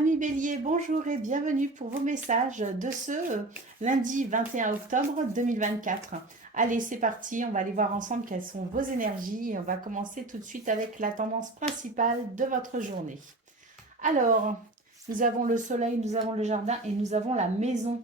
Amis Bélier, bonjour et bienvenue pour vos messages de ce lundi 21 octobre 2024. Allez, c'est parti, on va aller voir ensemble quelles sont vos énergies et on va commencer tout de suite avec la tendance principale de votre journée. Alors, nous avons le soleil, nous avons le jardin et nous avons la maison.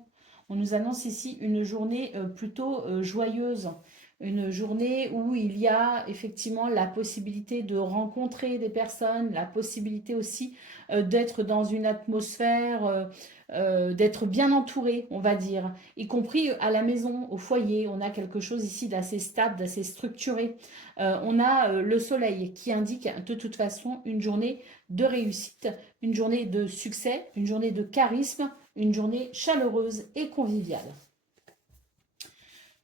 On nous annonce ici une journée plutôt joyeuse. Une journée où il y a effectivement la possibilité de rencontrer des personnes, la possibilité aussi d'être dans une atmosphère, d'être bien entouré, on va dire, y compris à la maison, au foyer. On a quelque chose ici d'assez stable, d'assez structuré. On a le soleil qui indique de toute façon une journée de réussite, une journée de succès, une journée de charisme, une journée chaleureuse et conviviale.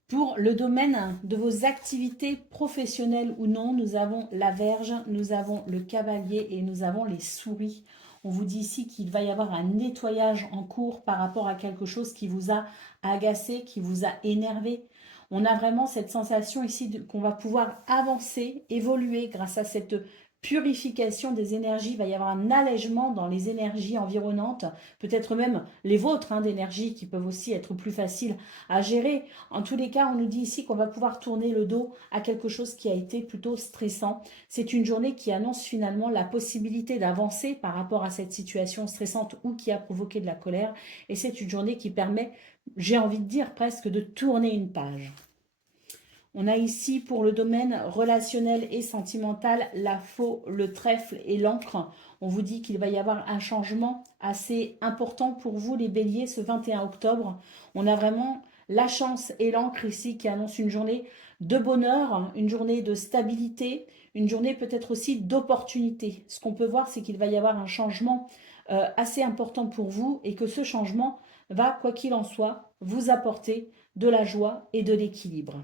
Pour le domaine de vos activités professionnelles ou non, nous avons la Vierge, nous avons le Cavalier et nous avons les souris. On vous dit ici qu'il va y avoir un nettoyage en cours par rapport à quelque chose qui vous a agacé, qui vous a énervé. On a vraiment cette sensation ici qu'on va pouvoir avancer, évoluer grâce à cette purification des énergies. Il va y avoir un allègement dans les énergies environnantes, peut-être même les vôtres d'énergie qui peuvent aussi être plus faciles à gérer. En tous les cas, on nous dit ici qu'on va pouvoir tourner le dos à quelque chose qui a été plutôt stressant. C'est une journée qui annonce finalement la possibilité d'avancer par rapport à cette situation stressante ou qui a provoqué de la colère. Et c'est une journée qui permet, j'ai envie de dire presque, de tourner une page. On a ici pour le domaine relationnel et sentimental la faux, le trèfle et l'encre. On vous dit qu'il va y avoir un changement assez important pour vous les béliers ce 21 octobre. On a vraiment la chance et l'encre ici qui annonce une journée de bonheur, une journée de stabilité, une journée peut-être aussi d'opportunité. Ce qu'on peut voir, c'est qu'il va y avoir un changement assez important pour vous et que ce changement va, quoi qu'il en soit, vous apporter de la joie et de l'équilibre.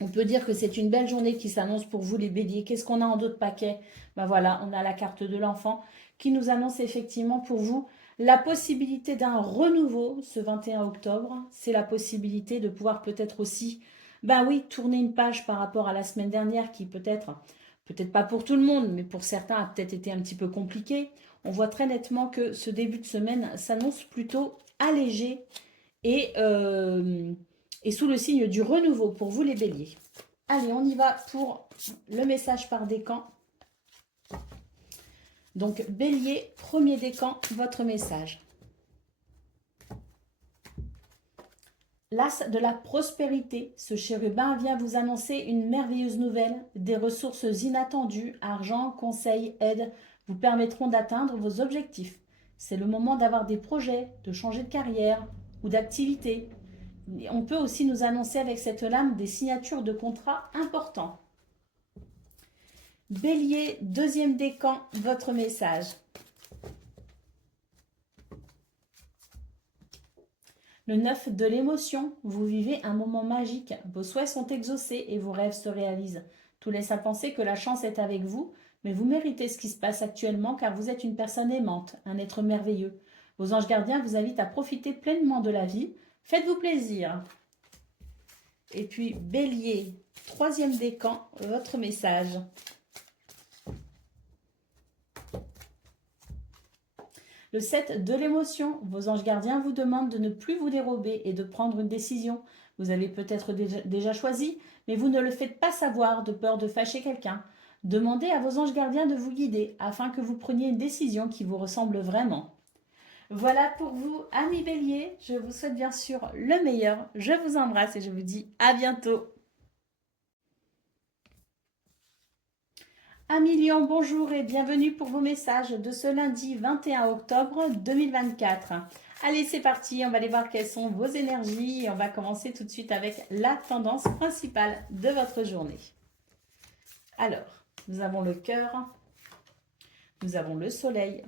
On peut dire que c'est une belle journée qui s'annonce pour vous les béliers. Qu'est-ce qu'on a en d'autres paquets? Ben voilà, on a la carte de l'enfant qui nous annonce effectivement pour vous la possibilité d'un renouveau ce 21 octobre. C'est la possibilité de pouvoir peut-être aussi, ben oui, tourner une page par rapport à la semaine dernière qui peut-être pas pour tout le monde, mais pour certains a peut-être été un petit peu compliqué. On voit très nettement que ce début de semaine s'annonce plutôt allégé et sous le signe du renouveau pour vous les béliers. Allez, on y va pour le message par décan. Donc, bélier, premier décan, votre message. L'as de la prospérité, ce chérubin vient vous annoncer une merveilleuse nouvelle. Des ressources inattendues, argent, conseils, aide, vous permettront d'atteindre vos objectifs. C'est le moment d'avoir des projets, de changer de carrière ou d'activité. On peut aussi nous annoncer avec cette lame des signatures de contrats importants. Bélier, deuxième décan, votre message. Le 9 de l'émotion, vous vivez un moment magique, vos souhaits sont exaucés et vos rêves se réalisent. Tout laisse à penser que la chance est avec vous, mais vous méritez ce qui se passe actuellement car vous êtes une personne aimante, un être merveilleux. Vos anges gardiens vous invitent à profiter pleinement de la vie. Faites-vous plaisir. Et puis Bélier, troisième décan, votre message. Le 7 de l'émotion, vos anges gardiens vous demandent de ne plus vous dérober et de prendre une décision. Vous avez peut-être déjà choisi, mais vous ne le faites pas savoir de peur de fâcher quelqu'un. Demandez à vos anges gardiens de vous guider afin que vous preniez une décision qui vous ressemble vraiment. Voilà pour vous, amis béliers. Je vous souhaite bien sûr le meilleur. Je vous embrasse et je vous dis à bientôt. Amis Lion, bonjour et bienvenue pour vos messages de ce lundi 21 octobre 2024. Allez, c'est parti, on va aller voir quelles sont vos énergies et on va commencer tout de suite avec la tendance principale de votre journée. Alors, nous avons le cœur, nous avons le soleil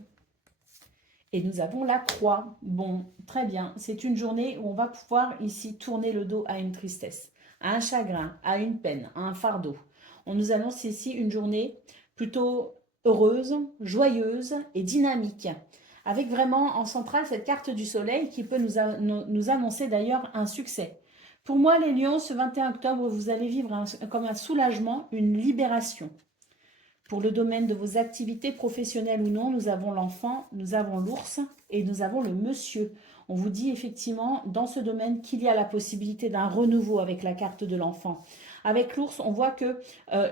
et nous avons la croix. Bon, très bien, c'est une journée où on va pouvoir ici tourner le dos à une tristesse, à un chagrin, à une peine, à un fardeau. On nous annonce ici une journée plutôt heureuse, joyeuse et dynamique, avec vraiment en centrale cette carte du soleil qui peut nous annoncer d'ailleurs un succès. Pour moi, les lions, ce 21 octobre, vous allez vivre comme un soulagement, une libération. Pour le domaine de vos activités professionnelles ou non, nous avons l'enfant, nous avons l'ours et nous avons le monsieur. On vous dit effectivement dans ce domaine qu'il y a la possibilité d'un renouveau avec la carte de l'enfant. Avec l'ours, on voit que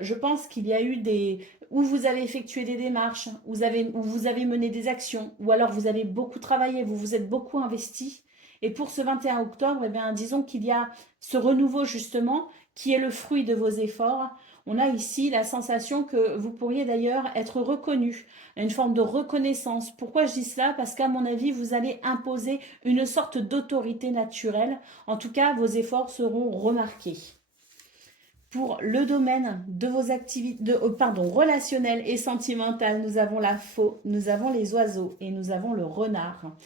je pense qu'il y a eu des... où vous avez effectué des démarches, où vous avez mené des actions, ou alors vous avez beaucoup travaillé, vous vous êtes beaucoup investi. Et pour ce 21 octobre, eh bien, disons qu'il y a ce renouveau justement qui est le fruit de vos efforts. On a ici la sensation que vous pourriez d'ailleurs être reconnu, une forme de reconnaissance. Pourquoi je dis cela? Parce qu'à mon avis, vous allez imposer une sorte d'autorité naturelle. En tout cas, vos efforts seront remarqués. Pour le domaine de vos activités relationnelles et sentimentales, nous avons la faux, nous avons les oiseaux et nous avons le renard.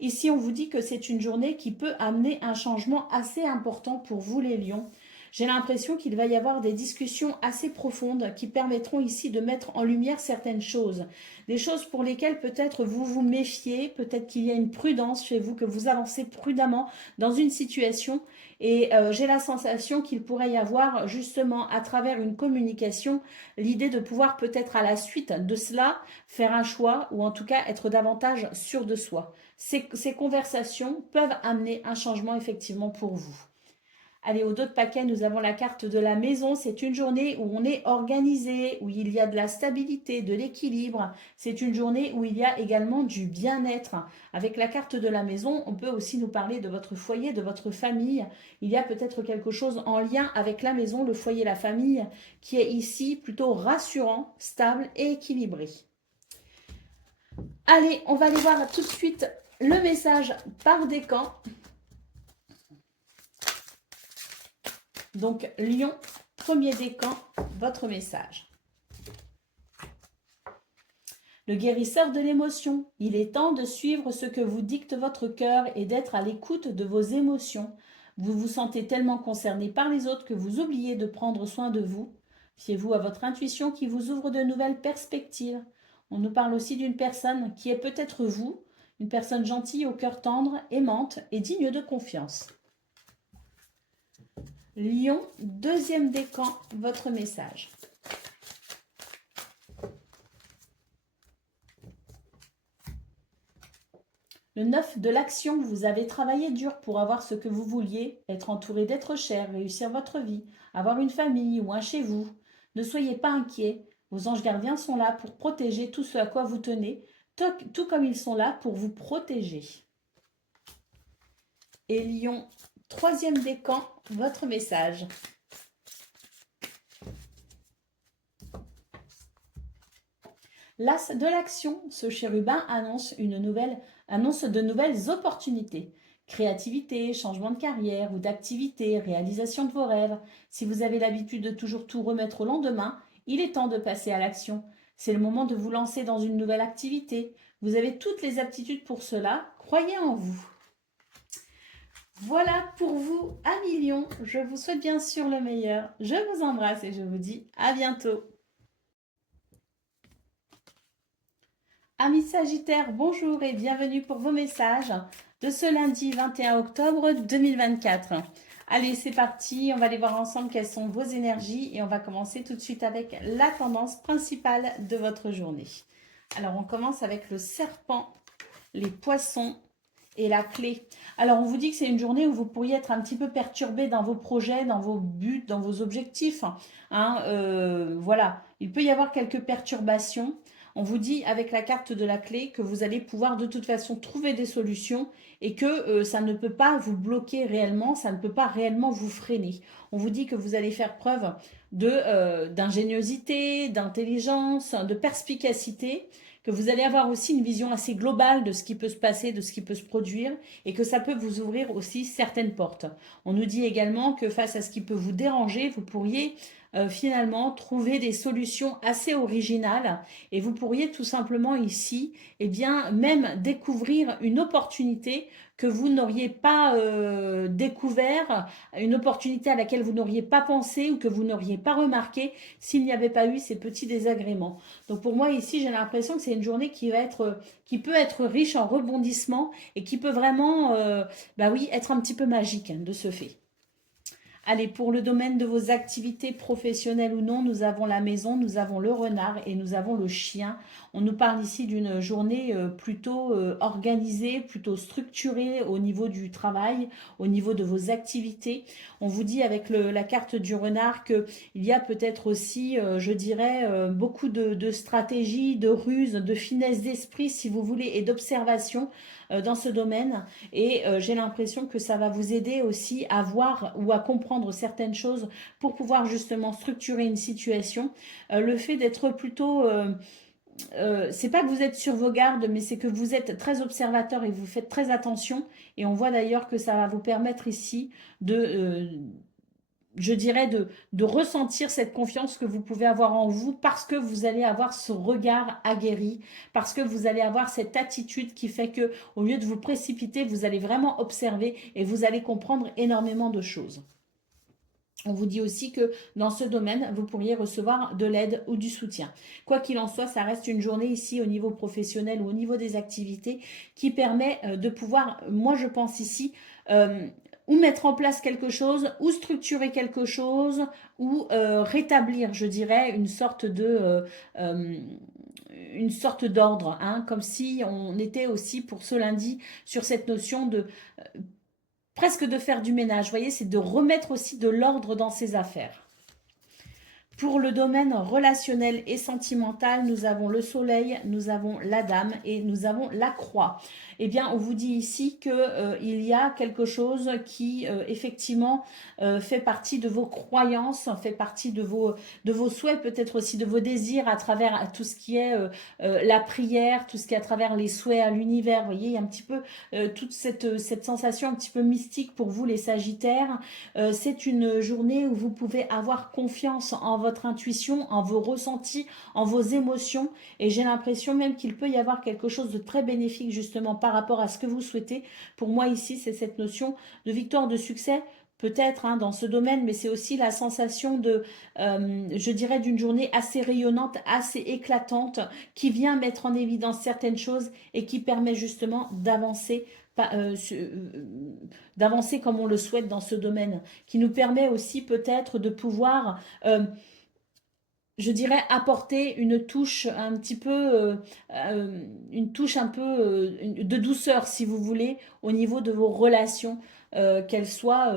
Ici, on vous dit que c'est une journée qui peut amener un changement assez important pour vous les lions. J'ai l'impression qu'il va y avoir des discussions assez profondes qui permettront ici de mettre en lumière certaines choses. Des choses pour lesquelles peut-être vous vous méfiez, peut-être qu'il y a une prudence chez vous, que vous avancez prudemment dans une situation. Et j'ai la sensation qu'il pourrait y avoir justement à travers une communication l'idée de pouvoir peut-être à la suite de cela faire un choix ou en tout cas être davantage sûr de soi. Ces conversations peuvent amener un changement effectivement pour vous. Allez, au dos de paquet, nous avons la carte de la maison. C'est une journée où on est organisé, où il y a de la stabilité, de l'équilibre. C'est une journée où il y a également du bien-être. Avec la carte de la maison, on peut aussi nous parler de votre foyer, de votre famille. Il y a peut-être quelque chose en lien avec la maison, le foyer, la famille, qui est ici plutôt rassurant, stable et équilibré. Allez, on va aller voir tout de suite le message par décan. Donc, Lion, premier décan, votre message. Le guérisseur de l'émotion. Il est temps de suivre ce que vous dicte votre cœur et d'être à l'écoute de vos émotions. Vous vous sentez tellement concerné par les autres que vous oubliez de prendre soin de vous. Fiez-vous à votre intuition qui vous ouvre de nouvelles perspectives. On nous parle aussi d'une personne qui est peut-être vous, une personne gentille, au cœur tendre, aimante et digne de confiance. Lion, deuxième décan, votre message. Le 9 de l'action, vous avez travaillé dur pour avoir ce que vous vouliez, être entouré d'êtres chers, réussir votre vie, avoir une famille ou un chez vous. Ne soyez pas inquiets, vos anges gardiens sont là pour protéger tout ce à quoi vous tenez, tout comme ils sont là pour vous protéger. Et Lion, troisième décan, votre message. L'as de l'action, ce chérubin annonce de nouvelles opportunités. Créativité, changement de carrière ou d'activité, réalisation de vos rêves. Si vous avez l'habitude de toujours tout remettre au lendemain, il est temps de passer à l'action. C'est le moment de vous lancer dans une nouvelle activité. Vous avez toutes les aptitudes pour cela. Croyez en vous. Voilà pour vous, amis Lions. Je vous souhaite bien sûr le meilleur. Je vous embrasse et je vous dis à bientôt. Amis Sagittaires, bonjour et bienvenue pour vos messages de ce lundi 21 octobre 2024. Allez, c'est parti, on va aller voir ensemble quelles sont vos énergies et on va commencer tout de suite avec la tendance principale de votre journée. Alors, on commence avec le serpent, les poissons et la clé. Alors, on vous dit que c'est une journée où vous pourriez être un petit peu perturbé dans vos projets, dans vos buts, dans vos objectifs. Voilà, il peut y avoir quelques perturbations. On vous dit avec la carte de la clé que vous allez pouvoir de toute façon trouver des solutions et que ça ne peut pas vous bloquer réellement, ça ne peut pas réellement vous freiner. On vous dit que vous allez faire preuve d'ingéniosité, d'intelligence, de perspicacité, que vous allez avoir aussi une vision assez globale de ce qui peut se passer, de ce qui peut se produire et que ça peut vous ouvrir aussi certaines portes. On nous dit également que face à ce qui peut vous déranger, vous pourriez finalement trouver des solutions assez originales et vous pourriez tout simplement ici même découvrir une opportunité que vous n'auriez pas découvert, une opportunité à laquelle vous n'auriez pas pensé ou que vous n'auriez pas remarqué s'il n'y avait pas eu ces petits désagréments. Donc pour moi ici j'ai l'impression que c'est une journée qui peut être riche en rebondissements et qui peut vraiment être un petit peu magique de ce fait. Allez, pour le domaine de vos activités professionnelles ou non, nous avons la maison, nous avons le renard et nous avons le chien. On nous parle ici d'une journée plutôt organisée, plutôt structurée au niveau du travail, au niveau de vos activités. On vous dit avec la carte du renard qu'il y a peut-être aussi, je dirais, beaucoup de stratégies, de ruses, de finesse d'esprit, si vous voulez, et d'observation dans ce domaine. Et j'ai l'impression que ça va vous aider aussi à voir ou à comprendre certaines choses pour pouvoir justement structurer une situation. Le fait d'être plutôt... c'est pas que vous êtes sur vos gardes, mais c'est que vous êtes très observateur et vous faites très attention. Et on voit d'ailleurs que ça va vous permettre ici je dirais, de ressentir cette confiance que vous pouvez avoir en vous parce que vous allez avoir ce regard aguerri, parce que vous allez avoir cette attitude qui fait que, au lieu de vous précipiter, vous allez vraiment observer et vous allez comprendre énormément de choses. On vous dit aussi que dans ce domaine, vous pourriez recevoir de l'aide ou du soutien. Quoi qu'il en soit, ça reste une journée ici au niveau professionnel ou au niveau des activités qui permet de pouvoir, moi je pense ici, ou mettre en place quelque chose, ou structurer quelque chose, ou rétablir, je dirais, une sorte d'ordre, hein, comme si on était aussi pour ce lundi sur cette notion de presque de faire du ménage. Vous voyez, c'est de remettre aussi de l'ordre dans ses affaires. Pour le domaine relationnel et sentimental, nous avons le soleil, nous avons la dame et nous avons la croix. Eh bien, on vous dit ici qu'il y a quelque chose qui, effectivement, fait partie de vos croyances, fait partie de vos souhaits, peut-être aussi de vos désirs à travers tout ce qui est la prière, tout ce qui est à travers les souhaits à l'univers. Vous voyez, il y a un petit peu toute cette sensation un petit peu mystique pour vous, les Sagittaires. C'est une journée où vous pouvez avoir confiance en votre intuition, en vos ressentis, en vos émotions. Et j'ai l'impression même qu'il peut y avoir quelque chose de très bénéfique justement par rapport à ce que vous souhaitez. Pour moi ici, c'est cette notion de victoire, de succès, peut-être hein, dans ce domaine, mais c'est aussi la sensation je dirais, d'une journée assez rayonnante, assez éclatante, qui vient mettre en évidence certaines choses et qui permet justement d'avancer comme on le souhaite dans ce domaine, qui nous permet aussi peut-être de pouvoir je dirais apporter une touche un petit peu, une touche un peu de douceur, si vous voulez, au niveau de vos relations, qu'elles soient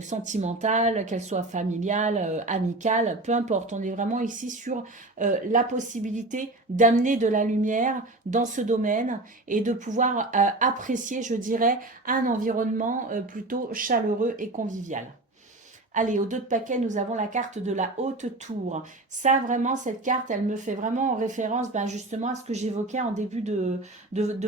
sentimentales, qu'elles soient familiales, amicales, peu importe. On est vraiment ici sur la possibilité d'amener de la lumière dans ce domaine et de pouvoir apprécier, je dirais, un environnement plutôt chaleureux et convivial. Allez, au dos de paquet, nous avons la carte de la haute tour. Ça, vraiment, cette carte, elle me fait vraiment en référence justement à ce que j'évoquais en début de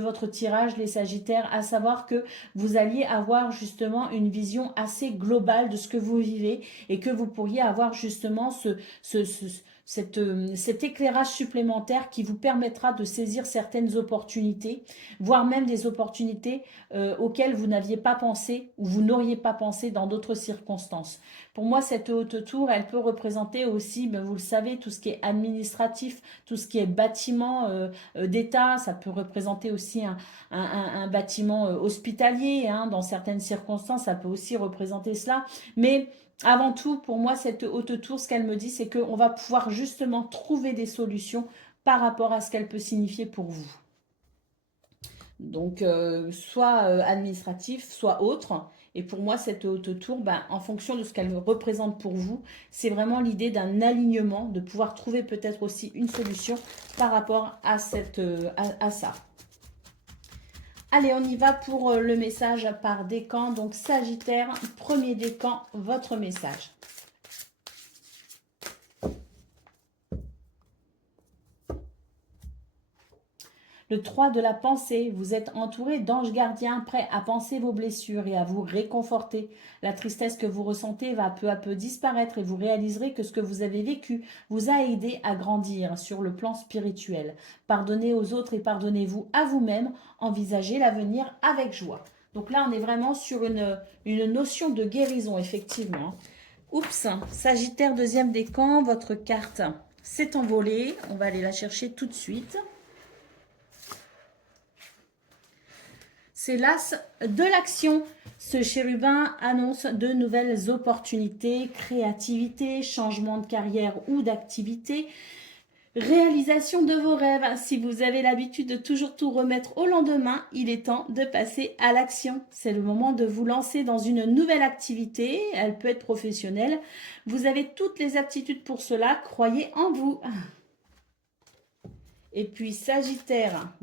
votre tirage, les Sagittaires, à savoir que vous alliez avoir justement une vision assez globale de ce que vous vivez et que vous pourriez avoir justement cet éclairage supplémentaire qui vous permettra de saisir certaines opportunités, voire même des opportunités auxquelles vous n'aviez pas pensé ou vous n'auriez pas pensé dans d'autres circonstances. Pour moi, cette haute tour, elle peut représenter aussi, vous le savez, tout ce qui est administratif, tout ce qui est bâtiment d'État. Ça peut représenter aussi un bâtiment hospitalier. Hein, dans certaines circonstances, ça peut aussi représenter cela. Mais avant tout, pour moi, cette haute tour, ce qu'elle me dit, c'est qu'on va pouvoir justement trouver des solutions par rapport à ce qu'elle peut signifier pour vous. Donc, soit administratif, soit autre. Et pour moi, cette haute tour, en fonction de ce qu'elle représente pour vous, c'est vraiment l'idée d'un alignement, de pouvoir trouver peut-être aussi une solution par rapport à ça. Allez, on y va pour le message par décan. Donc, Sagittaire, premier décan, votre message. Le 3 de la pensée, vous êtes entouré d'anges gardiens prêts à penser vos blessures et à vous réconforter. La tristesse que vous ressentez va peu à peu disparaître et vous réaliserez que ce que vous avez vécu vous a aidé à grandir sur le plan spirituel. Pardonnez aux autres et pardonnez-vous à vous-même. Envisagez l'avenir avec joie. Donc là, on est vraiment sur une notion de guérison, effectivement. Oups, Sagittaire, deuxième décan, votre carte s'est envolée. On va aller la chercher tout de suite. C'est l'as de l'action. Ce chérubin annonce de nouvelles opportunités, créativité, changement de carrière ou d'activité, réalisation de vos rêves. Si vous avez l'habitude de toujours tout remettre au lendemain, il est temps de passer à l'action. C'est le moment de vous lancer dans une nouvelle activité. Elle peut être professionnelle. Vous avez toutes les aptitudes pour cela. Croyez en vous. Et puis Sagittaire,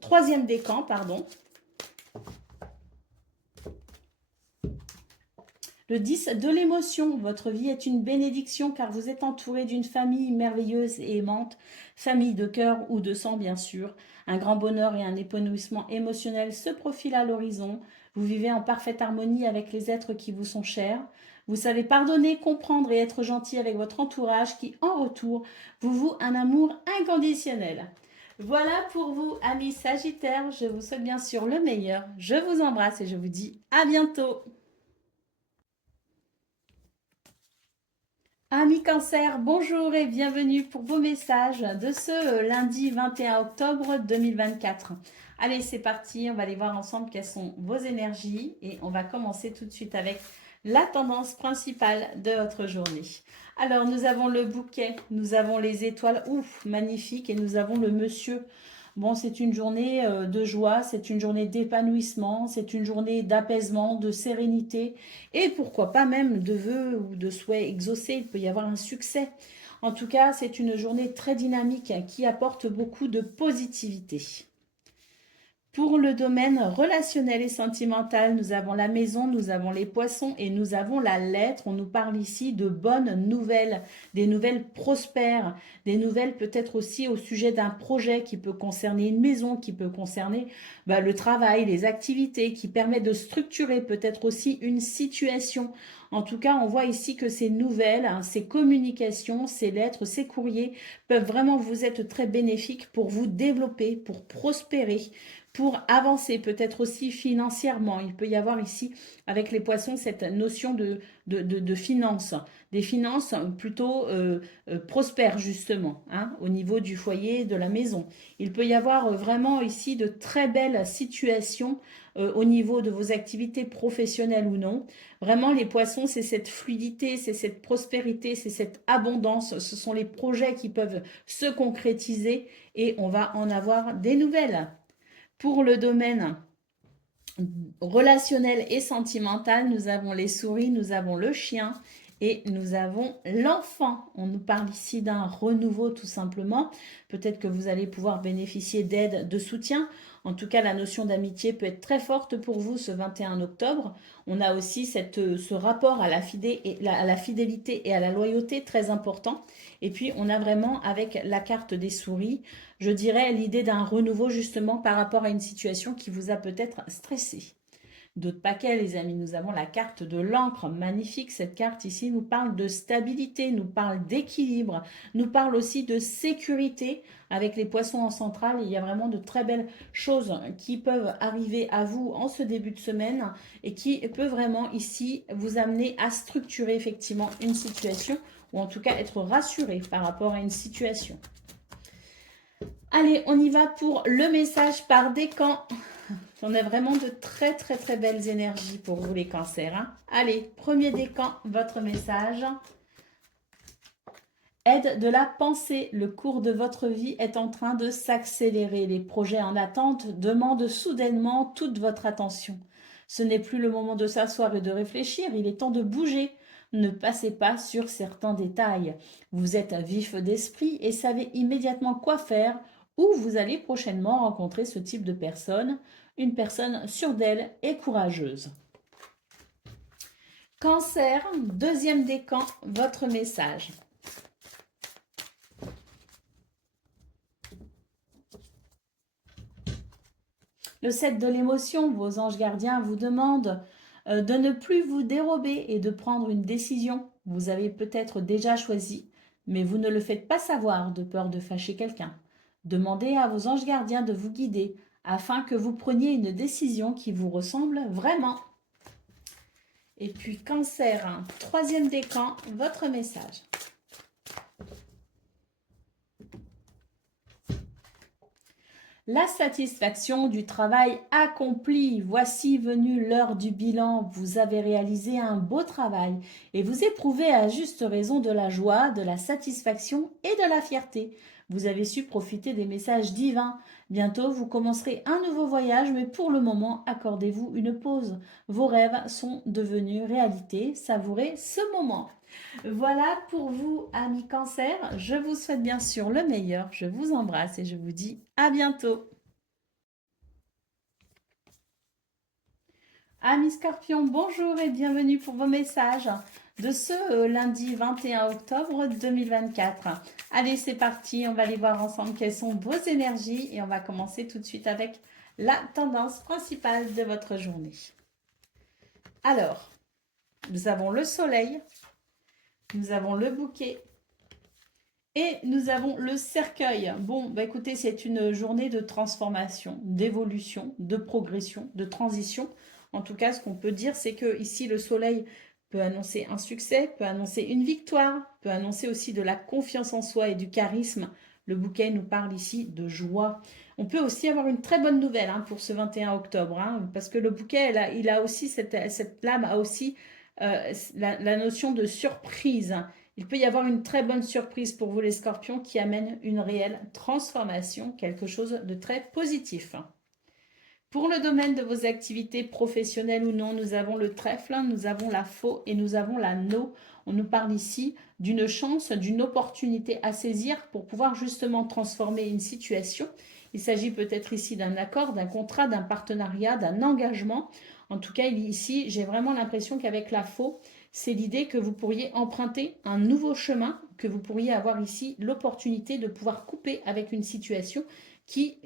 troisième décan, pardon. Le 10 de l'émotion, votre vie est une bénédiction car vous êtes entouré d'une famille merveilleuse et aimante, famille de cœur ou de sang bien sûr. Un grand bonheur et un épanouissement émotionnel se profilent à l'horizon. Vous vivez en parfaite harmonie avec les êtres qui vous sont chers. Vous savez pardonner, comprendre et être gentil avec votre entourage qui, en retour, vous voue un amour inconditionnel. Voilà pour vous, amis Sagittaires. Je vous souhaite bien sûr le meilleur. Je vous embrasse et je vous dis à bientôt. Amis Cancer, bonjour et bienvenue pour vos messages de ce lundi 21 octobre 2024. Allez, c'est parti, on va aller voir ensemble quelles sont vos énergies et on va commencer tout de suite avec la tendance principale de votre journée. Alors, nous avons le bouquet, nous avons les étoiles, ouf, magnifique, et nous avons le monsieur. Bon, c'est une journée de joie, c'est une journée d'épanouissement, c'est une journée d'apaisement, de sérénité et pourquoi pas même de vœux ou de souhaits exaucés. Il peut y avoir un succès. En tout cas, c'est une journée très dynamique qui apporte beaucoup de positivité. Pour le domaine relationnel et sentimental, nous avons la maison, nous avons les poissons et nous avons la lettre. On nous parle ici de bonnes nouvelles, des nouvelles prospères, des nouvelles peut-être aussi au sujet d'un projet qui peut concerner une maison, qui peut concerner le travail, les activités, qui permet de structurer peut-être aussi une situation. En tout cas, on voit ici que ces nouvelles, ces communications, ces lettres, ces courriers peuvent vraiment vous être très bénéfiques pour vous développer, pour prospérer, pour avancer, peut-être aussi financièrement. Il peut y avoir ici, avec les poissons, cette notion de finances, des finances plutôt prospères, justement, au niveau du foyer, de la maison. Il peut y avoir vraiment ici de très belles situations au niveau de vos activités professionnelles ou non. Vraiment, les poissons, c'est cette fluidité, c'est cette prospérité, c'est cette abondance. Ce sont les projets qui peuvent se concrétiser et on va en avoir des nouvelles. Pour le domaine relationnel et sentimental, nous avons les souris, nous avons le chien et nous avons l'enfant. On nous parle ici d'un renouveau tout simplement. Peut-être que vous allez pouvoir bénéficier d'aide, de soutien. En tout cas, la notion d'amitié peut être très forte pour vous ce 21 octobre. On a aussi ce rapport à la fidélité et à la loyauté très important. Et puis, on a vraiment avec la carte des souris, je dirais l'idée d'un renouveau justement par rapport à une situation qui vous a peut-être stressé. D'autres paquets, les amis, nous avons la carte de l'encre, magnifique. Cette carte ici nous parle de stabilité, nous parle d'équilibre, nous parle aussi de sécurité. Avec les poissons en centrale, il y a vraiment de très belles choses qui peuvent arriver à vous en ce début de semaine et qui peut vraiment ici vous amener à structurer effectivement une situation ou en tout cas être rassuré par rapport à une situation. Allez, on y va pour le message par décan. On a vraiment de très très très belles énergies pour vous les cancers. Allez, premier décan, votre message. Aide de la pensée. Le cours de votre vie est en train de s'accélérer. Les projets en attente demandent soudainement toute votre attention. Ce n'est plus le moment de s'asseoir et de réfléchir, il est temps de bouger. Ne passez pas sur certains détails. Vous êtes vif d'esprit et savez immédiatement quoi faire ou vous allez prochainement rencontrer ce type de personne, une personne sûre d'elle et courageuse. Cancer, deuxième décan, votre message. Le 7 de l'émotion, vos anges gardiens vous demandent de ne plus vous dérober et de prendre une décision. Vous avez peut-être déjà choisi, mais vous ne le faites pas savoir de peur de fâcher quelqu'un. Demandez à vos anges gardiens de vous guider afin que vous preniez une décision qui vous ressemble vraiment. Et puis Cancer, troisième décan, votre message. La satisfaction du travail accompli. Voici venue l'heure du bilan. Vous avez réalisé un beau travail et vous éprouvez à juste raison de la joie, de la satisfaction et de la fierté. Vous avez su profiter des messages divins. Bientôt, vous commencerez un nouveau voyage, mais pour le moment, accordez-vous une pause. Vos rêves sont devenus réalité. Savourez ce moment. Voilà pour vous, amis Cancer. Je vous souhaite bien sûr le meilleur. Je vous embrasse et je vous dis à bientôt. Amis Scorpion, bonjour et bienvenue pour vos messages de ce lundi 21 octobre 2024. Allez, c'est parti. On va aller voir ensemble quelles sont vos énergies et on va commencer tout de suite avec la tendance principale de votre journée. Alors, nous avons le soleil, nous avons le bouquet et nous avons le cercueil. Bon, bah écoutez, c'est une journée de transformation, d'évolution, de progression, de transition. En tout cas, ce qu'on peut dire, c'est que ici, le soleil peut annoncer un succès, peut annoncer une victoire, peut annoncer aussi de la confiance en soi et du charisme. Le bouquet nous parle ici de joie. On peut aussi avoir une très bonne nouvelle pour ce 21 octobre, parce que le bouquet, il a aussi cette lame a aussi la notion de surprise. Il peut y avoir une très bonne surprise pour vous les scorpions qui amène une réelle transformation, quelque chose de très positif. Pour le domaine de vos activités professionnelles ou non, nous avons le trèfle, nous avons la faux et nous avons la no. On nous parle ici d'une chance, d'une opportunité à saisir pour pouvoir justement transformer une situation. Il s'agit peut-être ici d'un accord, d'un contrat, d'un partenariat, d'un engagement. En tout cas, ici, j'ai vraiment l'impression qu'avec la faux, c'est l'idée que vous pourriez emprunter un nouveau chemin, que vous pourriez avoir ici l'opportunité de pouvoir couper avec une situation qui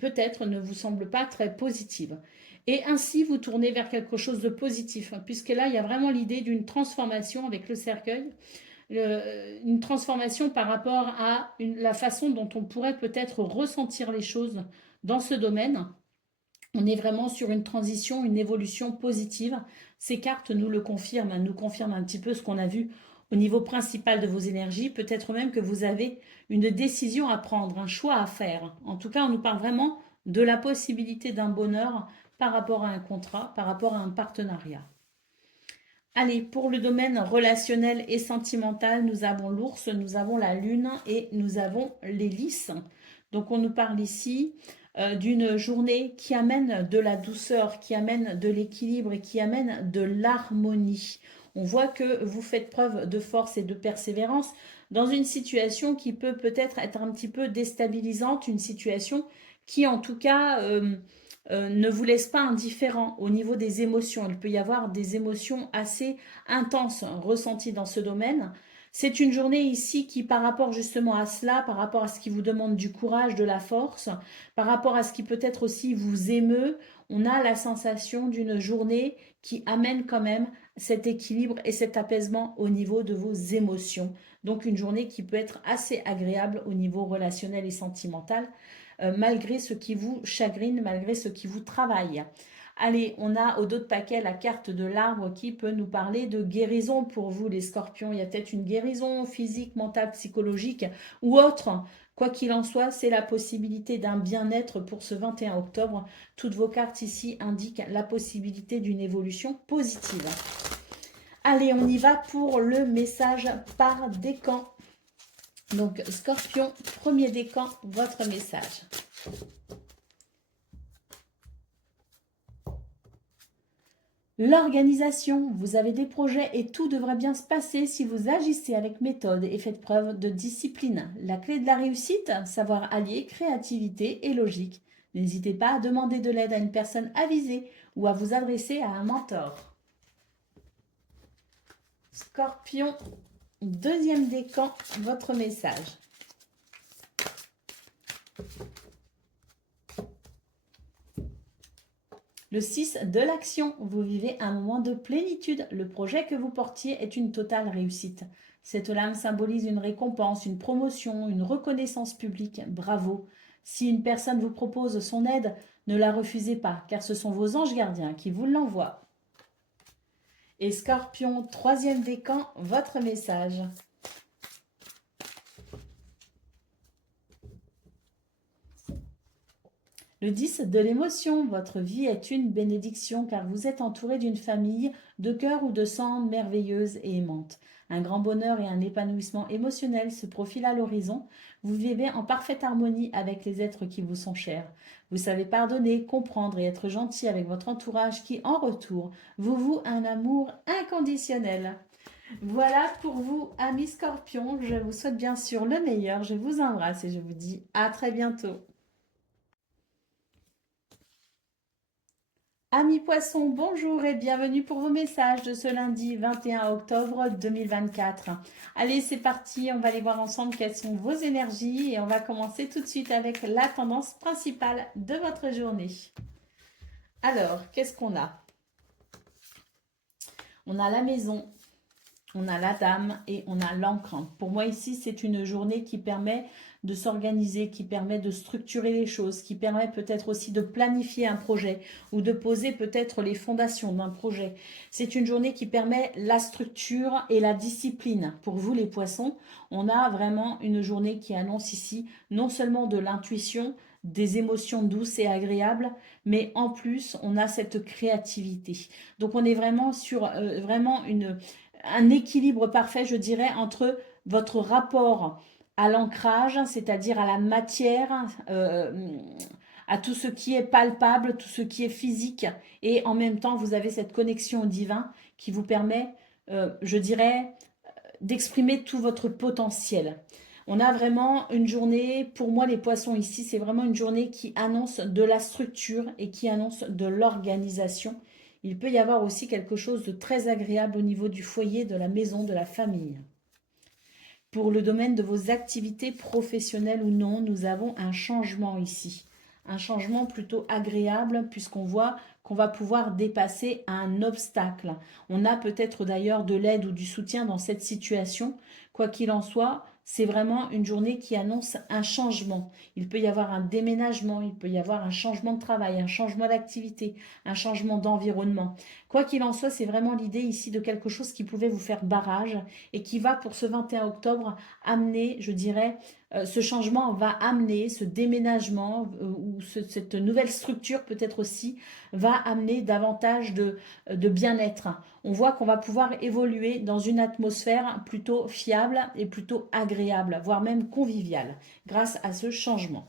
peut-être ne vous semble pas très positive. Et ainsi, vous tournez vers quelque chose de positif, puisque là, il y a vraiment l'idée d'une transformation avec le cercueil, une transformation par rapport à la façon dont on pourrait peut-être ressentir les choses dans ce domaine. On est vraiment sur une transition, une évolution positive. Ces cartes nous le confirment, nous confirment un petit peu ce qu'on a vu au niveau principal de vos énergies. Peut-être même que vous avez une décision à prendre, un choix à faire. En tout cas, on nous parle vraiment de la possibilité d'un bonheur par rapport à un contrat, par rapport à un partenariat. Allez, pour le domaine relationnel et sentimental, nous avons l'ours, nous avons la lune et nous avons l'hélice. Donc on nous parle ici d'une journée qui amène de la douceur, qui amène de l'équilibre et qui amène de l'harmonie. On voit que vous faites preuve de force et de persévérance dans une situation qui peut peut-être être un petit peu déstabilisante, une situation qui en tout cas ne vous laisse pas indifférent au niveau des émotions. Il peut y avoir des émotions assez intenses ressenties dans ce domaine. C'est une journée ici qui, par rapport justement à cela, par rapport à ce qui vous demande du courage, de la force, par rapport à ce qui peut-être aussi vous émeut, on a la sensation d'une journée qui amène quand même cet équilibre et cet apaisement au niveau de vos émotions. Donc une journée qui peut être assez agréable au niveau relationnel et sentimental, malgré ce qui vous chagrine, malgré ce qui vous travaille. Allez, on a au dos de paquet la carte de l'arbre qui peut nous parler de guérison pour vous les scorpions. Il y a peut-être une guérison physique, mentale, psychologique ou autre. Quoi qu'il en soit, c'est la possibilité d'un bien-être pour ce 21 octobre. Toutes vos cartes ici indiquent la possibilité d'une évolution positive. Allez, on y va pour le message par décan. Donc, Scorpion, premier décan, votre message. L'organisation, vous avez des projets et tout devrait bien se passer si vous agissez avec méthode et faites preuve de discipline. La clé de la réussite, savoir allier créativité et logique. N'hésitez pas à demander de l'aide à une personne avisée ou à vous adresser à un mentor. Scorpion, deuxième décan, votre message. Le 6 de l'action, vous vivez un moment de plénitude. Le projet que vous portiez est une totale réussite. Cette lame symbolise une récompense, une promotion, une reconnaissance publique. Bravo. Si une personne vous propose son aide, ne la refusez pas, car ce sont vos anges gardiens qui vous l'envoient. Et Scorpion, troisième décan, votre message. Le 10 de l'émotion, votre vie est une bénédiction car vous êtes entouré d'une famille de cœur ou de sang merveilleuse et aimante. Un grand bonheur et un épanouissement émotionnel se profilent à l'horizon. Vous vivez en parfaite harmonie avec les êtres qui vous sont chers. Vous savez pardonner, comprendre et être gentil avec votre entourage qui, en retour, vous voue un amour inconditionnel. Voilà pour vous, amis scorpions. Je vous souhaite bien sûr le meilleur. Je vous embrasse et je vous dis à très bientôt. Amis poissons, bonjour et bienvenue pour vos messages de ce lundi 21 octobre 2024. Allez, c'est parti, on va aller voir ensemble quelles sont vos énergies et on va commencer tout de suite avec la tendance principale de votre journée. Alors, qu'est-ce qu'on a? On a la maison, on a la dame et on a l'encre. Pour moi ici, c'est une journée qui permet de s'organiser, qui permet de structurer les choses, qui permet peut-être aussi de planifier un projet ou de poser peut-être les fondations d'un projet. C'est une journée qui permet la structure et la discipline. Pour vous les poissons, on a vraiment une journée qui annonce ici non seulement de l'intuition, des émotions douces et agréables, mais en plus, on a cette créativité. Donc, on est vraiment sur vraiment un équilibre parfait, je dirais, entre votre rapport à l'ancrage, c'est-à-dire à la matière, à tout ce qui est palpable, tout ce qui est physique, et en même temps, vous avez cette connexion au divin qui vous permet, je dirais, d'exprimer tout votre potentiel. On a vraiment une journée, pour moi les poissons ici, c'est vraiment une journée qui annonce de la structure et qui annonce de l'organisation. Il peut y avoir aussi quelque chose de très agréable au niveau du foyer, de la maison, de la famille. Pour le domaine de vos activités professionnelles ou non, nous avons un changement ici. Un changement plutôt agréable puisqu'on voit qu'on va pouvoir dépasser un obstacle. On a peut-être d'ailleurs de l'aide ou du soutien dans cette situation. Quoi qu'il en soit, c'est vraiment une journée qui annonce un changement. Il peut y avoir un déménagement, il peut y avoir un changement de travail, un changement d'activité, un changement d'environnement. Quoi qu'il en soit, c'est vraiment l'idée ici de quelque chose qui pouvait vous faire barrage et qui va pour ce 21 octobre amener, je dirais, ce changement va amener, ce déménagement ou cette nouvelle structure peut-être aussi, va amener davantage de bien-être. On voit qu'on va pouvoir évoluer dans une atmosphère plutôt fiable et plutôt agréable, voire même conviviale, grâce à ce changement.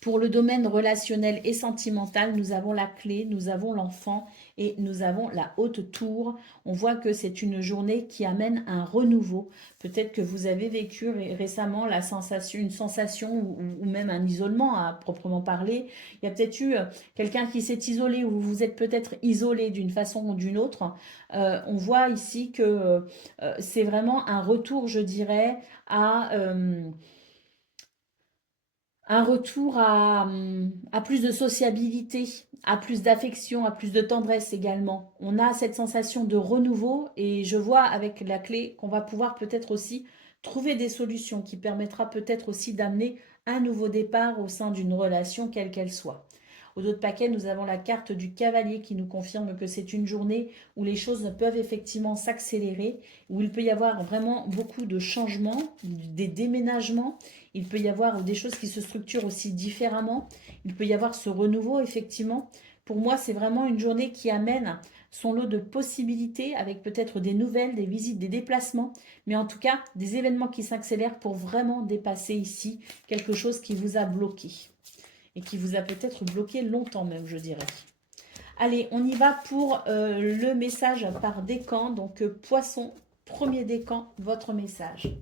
Pour le domaine relationnel et sentimental, nous avons la clé, nous avons l'enfant et nous avons la haute tour. On voit que c'est une journée qui amène un renouveau. Peut-être que vous avez vécu récemment une sensation ou même un isolement à proprement parler. Il y a peut-être eu quelqu'un qui s'est isolé ou vous vous êtes peut-être isolé d'une façon ou d'une autre. On voit ici que c'est vraiment un retour, je dirais, un retour à plus de sociabilité, à plus d'affection, à plus de tendresse également. On a cette sensation de renouveau et je vois avec la clé qu'on va pouvoir peut-être aussi trouver des solutions qui permettra peut-être aussi d'amener un nouveau départ au sein d'une relation quelle qu'elle soit. Au dos de paquet, nous avons la carte du cavalier qui nous confirme que c'est une journée où les choses peuvent effectivement s'accélérer, où il peut y avoir vraiment beaucoup de changements, des déménagements. Il peut y avoir des choses qui se structurent aussi différemment. Il peut y avoir ce renouveau, effectivement. Pour moi, c'est vraiment une journée qui amène son lot de possibilités avec peut-être des nouvelles, des visites, des déplacements, mais en tout cas des événements qui s'accélèrent pour vraiment dépasser ici quelque chose qui vous a bloqué et qui vous a peut-être bloqué longtemps même, je dirais. Allez, on y va pour le message par décan. Donc, poisson, premier décan, votre message.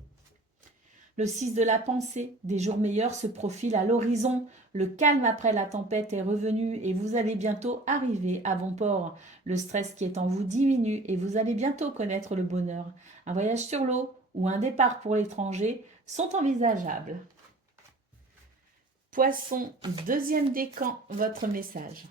Le 6 de la pensée, des jours meilleurs se profilent à l'horizon. Le calme après la tempête est revenu et vous allez bientôt arriver à bon port. Le stress qui est en vous diminue et vous allez bientôt connaître le bonheur. Un voyage sur l'eau ou un départ pour l'étranger sont envisageables. Poisson, deuxième décan, votre message.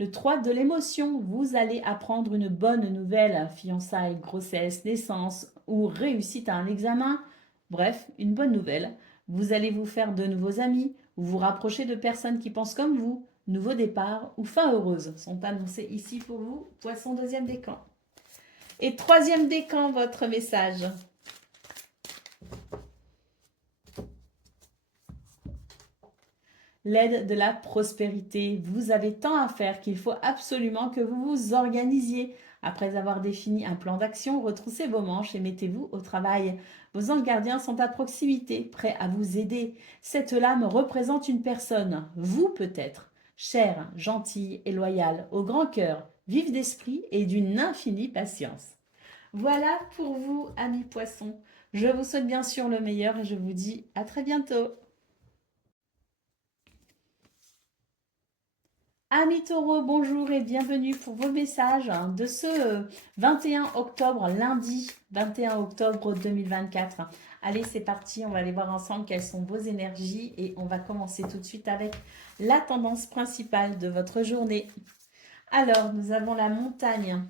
Le 3 de l'émotion, vous allez apprendre une bonne nouvelle, fiançailles, grossesse, naissance ou réussite à un examen. Bref, une bonne nouvelle. Vous allez vous faire de nouveaux amis ou vous rapprocher de personnes qui pensent comme vous. Nouveau départ ou fin heureuse sont annoncés ici pour vous, poisson deuxième décan. Et troisième décan, votre message. L'aide de la prospérité. Vous avez tant à faire qu'il faut absolument que vous vous organisiez. Après avoir défini un plan d'action, retroussez vos manches et mettez-vous au travail. Vos anges gardiens sont à proximité, prêts à vous aider. Cette lame représente une personne, vous peut-être, chère, gentille et loyale, au grand cœur, vive d'esprit et d'une infinie patience. Voilà pour vous, amis poissons. Je vous souhaite bien sûr le meilleur et je vous dis à très bientôt. Amis taureaux, bonjour et bienvenue pour vos messages de ce 21 octobre, lundi 21 octobre 2024. Allez, c'est parti, on va aller voir ensemble quelles sont vos énergies et on va commencer tout de suite avec la tendance principale de votre journée. Alors, nous avons la montagne,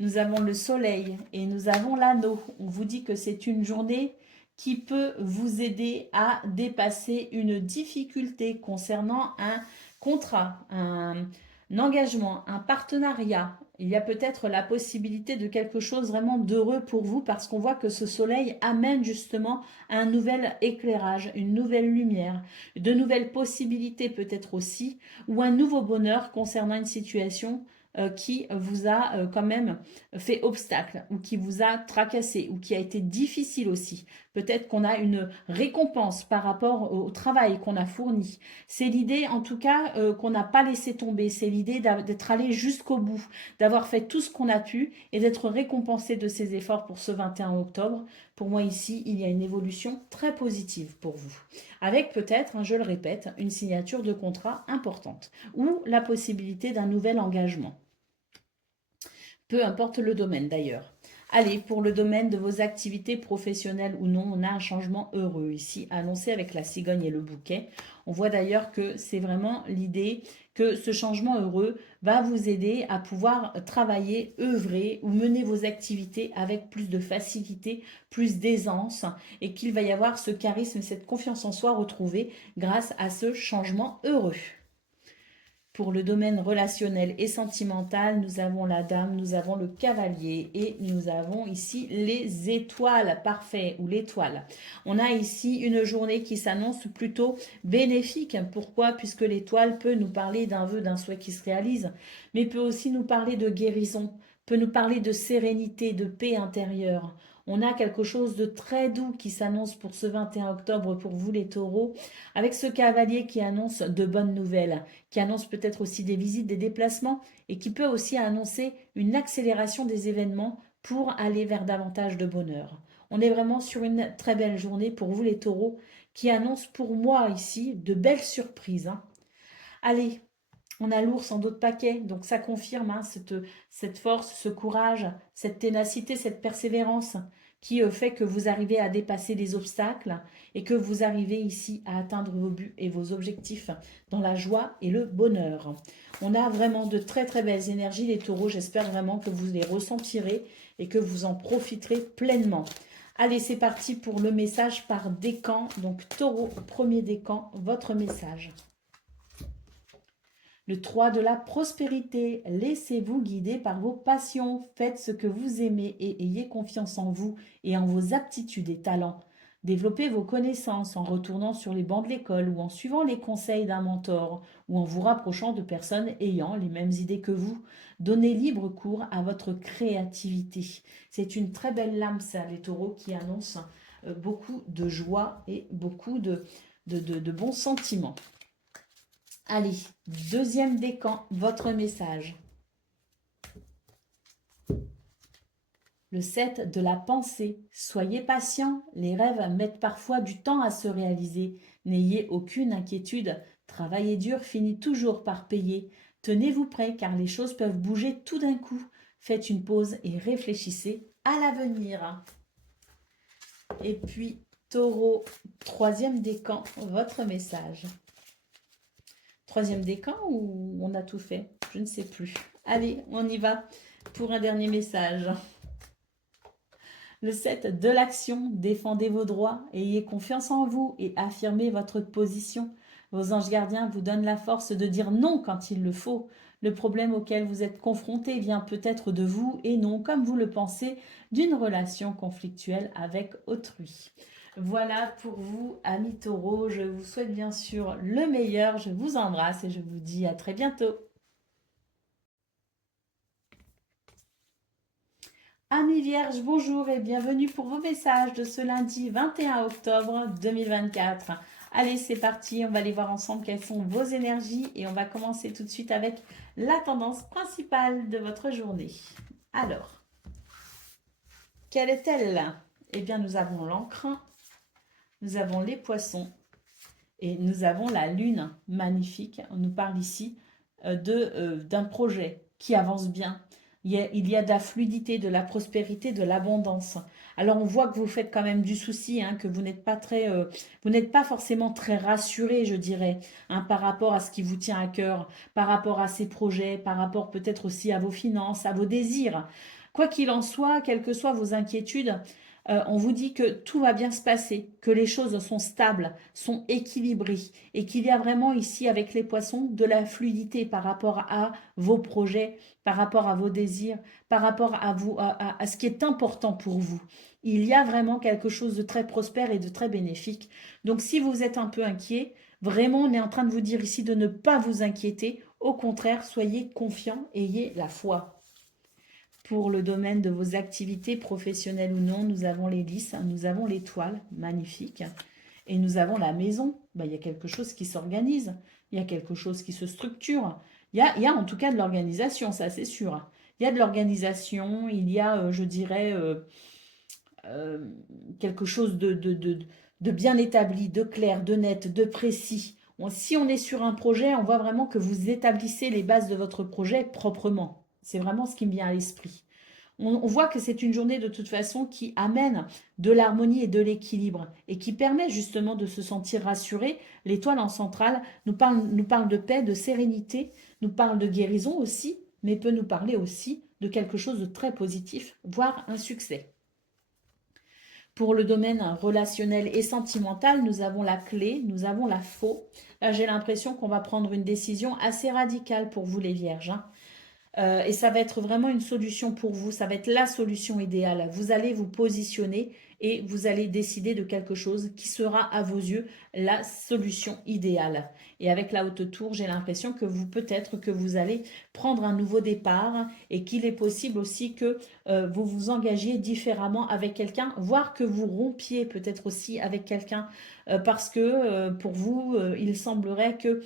nous avons le soleil et nous avons l'anneau. On vous dit que c'est une journée qui peut vous aider à dépasser une difficulté concernant un contrat, un engagement, un partenariat. Il y a peut-être la possibilité de quelque chose vraiment d'heureux pour vous parce qu'on voit que ce soleil amène justement un nouvel éclairage, une nouvelle lumière, de nouvelles possibilités peut-être aussi, ou un nouveau bonheur concernant une situation qui vous a quand même fait obstacle ou qui vous a tracassé ou qui a été difficile aussi. Peut-être qu'on a une récompense par rapport au travail qu'on a fourni. C'est l'idée en tout cas qu'on n'a pas laissé tomber. C'est l'idée d'être allé jusqu'au bout, d'avoir fait tout ce qu'on a pu et d'être récompensé de ses efforts pour ce 21 octobre. Pour moi ici, il y a une évolution très positive pour vous. Avec peut-être, je le répète, une signature de contrat importante ou la possibilité d'un nouvel engagement. Peu importe le domaine d'ailleurs. Allez, pour le domaine de vos activités professionnelles ou non, on a un changement heureux ici, annoncé avec la cigogne et le bouquet. On voit d'ailleurs que c'est vraiment l'idée que ce changement heureux va vous aider à pouvoir travailler, œuvrer ou mener vos activités avec plus de facilité, plus d'aisance et qu'il va y avoir ce charisme, cette confiance en soi retrouvée grâce à ce changement heureux. Pour le domaine relationnel et sentimental, nous avons la dame, nous avons le cavalier et nous avons ici les étoiles, parfait, ou l'étoile. On a ici une journée qui s'annonce plutôt bénéfique. Pourquoi? Puisque l'étoile peut nous parler d'un vœu, d'un souhait qui se réalise, mais peut aussi nous parler de guérison, peut nous parler de sérénité, de paix intérieure. On a quelque chose de très doux qui s'annonce pour ce 21 octobre pour vous les taureaux, avec ce cavalier qui annonce de bonnes nouvelles, qui annonce peut-être aussi des visites, des déplacements, et qui peut aussi annoncer une accélération des événements pour aller vers davantage de bonheur. On est vraiment sur une très belle journée pour vous les taureaux, qui annonce pour moi ici de belles surprises. Allez, on a l'ours en dos de paquet, donc ça confirme cette force, ce courage, cette ténacité, cette persévérance qui fait que vous arrivez à dépasser les obstacles et que vous arrivez ici à atteindre vos buts et vos objectifs dans la joie et le bonheur. On a vraiment de très très belles énergies les taureaux, j'espère vraiment que vous les ressentirez et que vous en profiterez pleinement. Allez, c'est parti pour le message par décan, donc taureau, premier décan, votre message. Le 3 de la prospérité, laissez-vous guider par vos passions, faites ce que vous aimez et ayez confiance en vous et en vos aptitudes et talents. Développez vos connaissances en retournant sur les bancs de l'école ou en suivant les conseils d'un mentor ou en vous rapprochant de personnes ayant les mêmes idées que vous. Donnez libre cours à votre créativité. C'est une très belle lame, ça, les taureaux, qui annonce beaucoup de joie et beaucoup de bons sentiments. Allez, deuxième décan, votre message. Le 7 de la pensée. Soyez patient, les rêves mettent parfois du temps à se réaliser. N'ayez aucune inquiétude, travailler dur finit toujours par payer. Tenez-vous prêt car les choses peuvent bouger tout d'un coup. Faites une pause et réfléchissez à l'avenir. Et puis, taureau, troisième décan, votre message. Troisième décan ou on a tout fait? Je ne sais plus. Allez, on y va pour un dernier message. Le 7 de l'action, défendez vos droits, ayez confiance en vous et affirmez votre position. Vos anges gardiens vous donnent la force de dire non quand il le faut. Le problème auquel vous êtes confronté vient peut-être de vous et non, comme vous le pensez, d'une relation conflictuelle avec autrui. Voilà pour vous, amis taureaux. Je vous souhaite bien sûr le meilleur. Je vous embrasse et je vous dis à très bientôt. Amis vierges, bonjour et bienvenue pour vos messages de ce lundi 21 octobre 2024. Allez, c'est parti, on va aller voir ensemble quelles sont vos énergies et on va commencer tout de suite avec la tendance principale de votre journée. Alors, quelle est-elle? Eh bien, nous avons l'encre, nous avons les poissons et nous avons la lune magnifique. On nous parle ici d'un projet qui avance bien. Il y a de la fluidité, de la prospérité, de l'abondance. Alors on voit que vous faites quand même du souci, hein, que vous n'êtes pas vous n'êtes pas forcément très rassuré, je dirais, hein, par rapport à ce qui vous tient à cœur, par rapport à ces projets, par rapport peut-être aussi à vos finances, à vos désirs. Quoi qu'il en soit, quelles que soient vos inquiétudes, on vous dit que tout va bien se passer, que les choses sont stables, sont équilibrées et qu'il y a vraiment ici avec les poissons de la fluidité par rapport à vos projets, par rapport à vos désirs, par rapport à vous, à ce qui est important pour vous. Il y a vraiment quelque chose de très prospère et de très bénéfique. Donc si vous êtes un peu inquiet, vraiment on est en train de vous dire ici de ne pas vous inquiéter. Au contraire, soyez confiants, ayez la foi. Pour le domaine de vos activités professionnelles ou non, nous avons l'hélice, nous avons l'étoile, magnifique. Et nous avons la maison. Ben, il y a quelque chose qui s'organise, il y a quelque chose qui se structure. Il y a en tout cas de l'organisation, ça c'est sûr. Il y a de l'organisation, il y a, je dirais, euh, quelque chose de bien établi, de clair, de net, de précis. Si on est sur un projet, on voit vraiment que vous établissez les bases de votre projet proprement. C'est vraiment ce qui me vient à l'esprit. On voit que c'est une journée de toute façon qui amène de l'harmonie et de l'équilibre et qui permet justement de se sentir rassuré. L'étoile en centrale nous parle de paix, de sérénité, nous parle de guérison aussi, mais peut nous parler aussi de quelque chose de très positif, voire un succès. Pour le domaine relationnel et sentimental, nous avons la clé, nous avons la faux. Là, j'ai l'impression qu'on va prendre une décision assez radicale pour vous les vierges, hein. Et ça va être vraiment une solution pour vous, ça va être la solution idéale. Vous allez vous positionner et vous allez décider de quelque chose qui sera à vos yeux la solution idéale. Et avec la haute tour, j'ai l'impression que peut-être que vous allez prendre un nouveau départ et qu'il est possible aussi que vous vous engagiez différemment avec quelqu'un, voire que vous rompiez peut-être aussi avec quelqu'un parce que pour vous, il semblerait que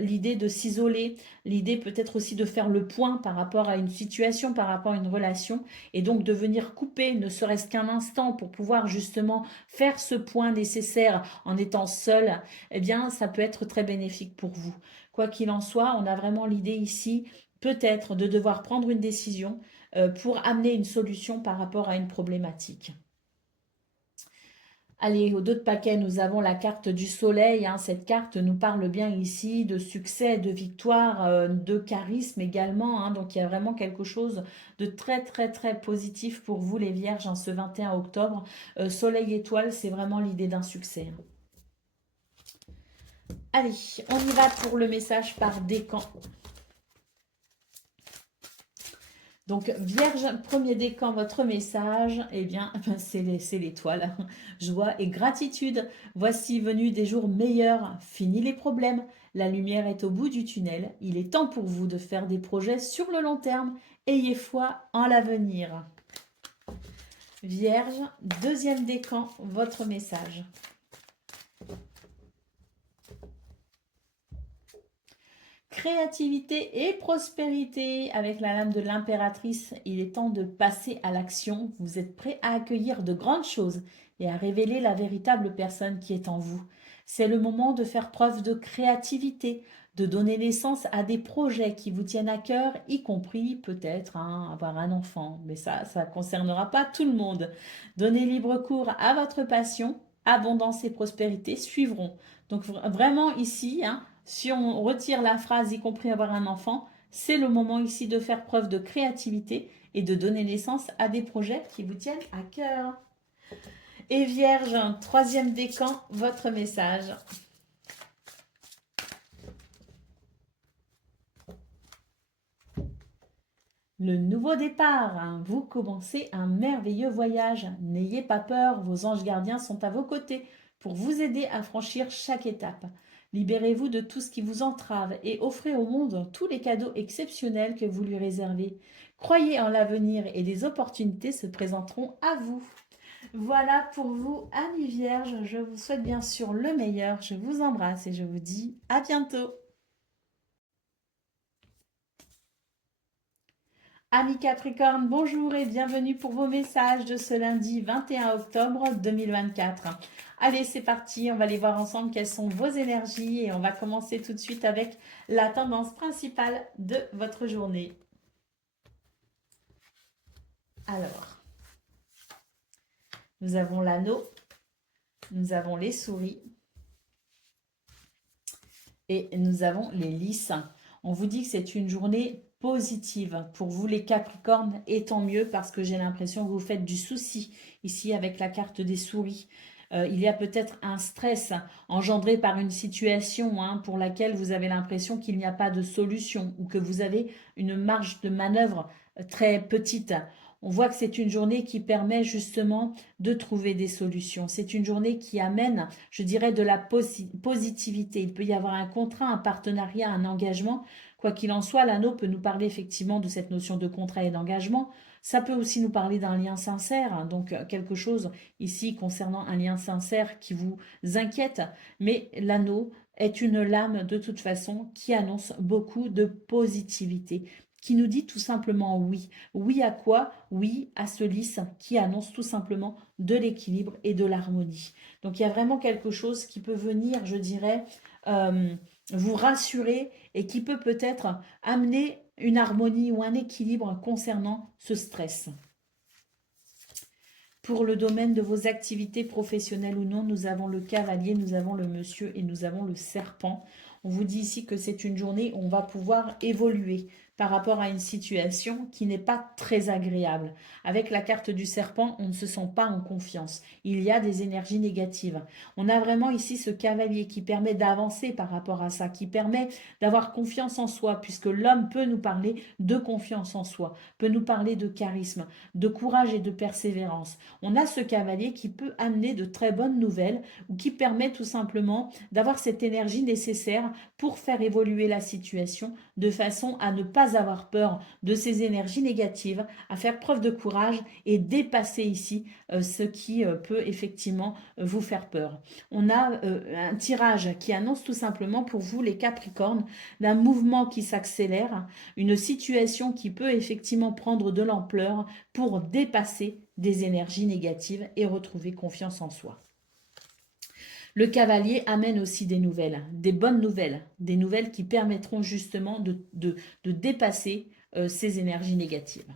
l'idée de s'isoler, l'idée peut-être aussi de faire le point par rapport à une situation, par rapport à une relation, et donc de venir couper, ne serait-ce qu'un instant, pour pouvoir justement faire ce point nécessaire en étant seul, eh bien, ça peut être très bénéfique pour vous. Quoi qu'il en soit, on a vraiment l'idée ici, peut-être, de devoir prendre une décision pour amener une solution par rapport à une problématique. Allez, au dos de paquet, nous avons la carte du soleil, hein. Cette carte nous parle bien ici de succès, de victoire, de charisme également, hein. Donc, il y a vraiment quelque chose de très, très, très positif pour vous, les vierges, en ce 21 octobre. Soleil étoile, c'est vraiment l'idée d'un succès, hein. Allez, on y va pour le message par décan. Donc, Vierge, premier décan, votre message, eh bien, c'est l'étoile. Joie et gratitude. Voici venus des jours meilleurs. Fini les problèmes. La lumière est au bout du tunnel. Il est temps pour vous de faire des projets sur le long terme. Ayez foi en l'avenir. Vierge, deuxième décan, votre message. Créativité et prospérité avec la lame de l'impératrice. Il est temps de passer à l'action. Vous êtes prêt à accueillir de grandes choses et à révéler la véritable personne qui est en vous. C'est le moment de faire preuve de créativité, de donner naissance à des projets qui vous tiennent à cœur, y compris peut-être avoir un enfant. Mais ça ne concernera pas tout le monde. Donnez libre cours à votre passion. Abondance et prospérité suivront. Donc vraiment ici, si on retire la phrase y compris avoir un enfant, c'est le moment ici de faire preuve de créativité et de donner naissance à des projets qui vous tiennent à cœur. Et Vierge, troisième décan, votre message. Le nouveau départ, hein. Vous commencez un merveilleux voyage. N'ayez pas peur, vos anges gardiens sont à vos côtés pour vous aider à franchir chaque étape. Libérez-vous de tout ce qui vous entrave et offrez au monde tous les cadeaux exceptionnels que vous lui réservez. Croyez en l'avenir et des opportunités se présenteront à vous. Voilà pour vous, amis vierges. Je vous souhaite bien sûr le meilleur. Je vous embrasse et je vous dis à bientôt. Amis Capricorne, bonjour et bienvenue pour vos messages de ce lundi 21 octobre 2024. Allez, c'est parti, on va aller voir ensemble quelles sont vos énergies et on va commencer tout de suite avec la tendance principale de votre journée. Alors, nous avons l'anneau, nous avons les souris et nous avons les lys. On vous dit que c'est une journée positive pour vous les Capricornes, et tant mieux parce que j'ai l'impression que vous faites du souci ici avec la carte des souris. Il y a peut-être un stress engendré par une situation pour laquelle vous avez l'impression qu'il n'y a pas de solution ou que vous avez une marge de manœuvre très petite. On voit que c'est une journée qui permet justement de trouver des solutions. C'est une journée qui amène, je dirais, de la positivité. Il peut y avoir un contrat, un partenariat, un engagement. Quoi qu'il en soit, l'anneau peut nous parler effectivement de cette notion de contrat et d'engagement. Ça peut aussi nous parler d'un lien sincère, donc quelque chose ici concernant un lien sincère qui vous inquiète. Mais l'anneau est une lame de toute façon qui annonce beaucoup de positivité, qui nous dit tout simplement oui. Oui à quoi? Oui à ce lys qui annonce tout simplement de l'équilibre et de l'harmonie. Donc il y a vraiment quelque chose qui peut venir, je dirais, vous rassurer et qui peut peut-être amener une harmonie ou un équilibre concernant ce stress. Pour le domaine de vos activités professionnelles ou non, nous avons le cavalier, nous avons le monsieur et nous avons le serpent. On vous dit ici que c'est une journée où on va pouvoir évoluer par rapport à une situation qui n'est pas très agréable. Avec la carte du serpent, on ne se sent pas en confiance. Il y a des énergies négatives. On a vraiment ici ce cavalier qui permet d'avancer par rapport à ça, qui permet d'avoir confiance en soi, puisque l'homme peut nous parler de confiance en soi, peut nous parler de charisme, de courage et de persévérance. On a ce cavalier qui peut amener de très bonnes nouvelles ou qui permet tout simplement d'avoir cette énergie nécessaire pour faire évoluer la situation de façon à ne pas avoir peur de ces énergies négatives, à faire preuve de courage et dépasser ici ce qui peut effectivement vous faire peur. On a un tirage qui annonce tout simplement pour vous les Capricornes d'un mouvement qui s'accélère, une situation qui peut effectivement prendre de l'ampleur pour dépasser des énergies négatives et retrouver confiance en soi. Le cavalier amène aussi des nouvelles, des bonnes nouvelles, des nouvelles qui permettront justement de dépasser ces énergies négatives.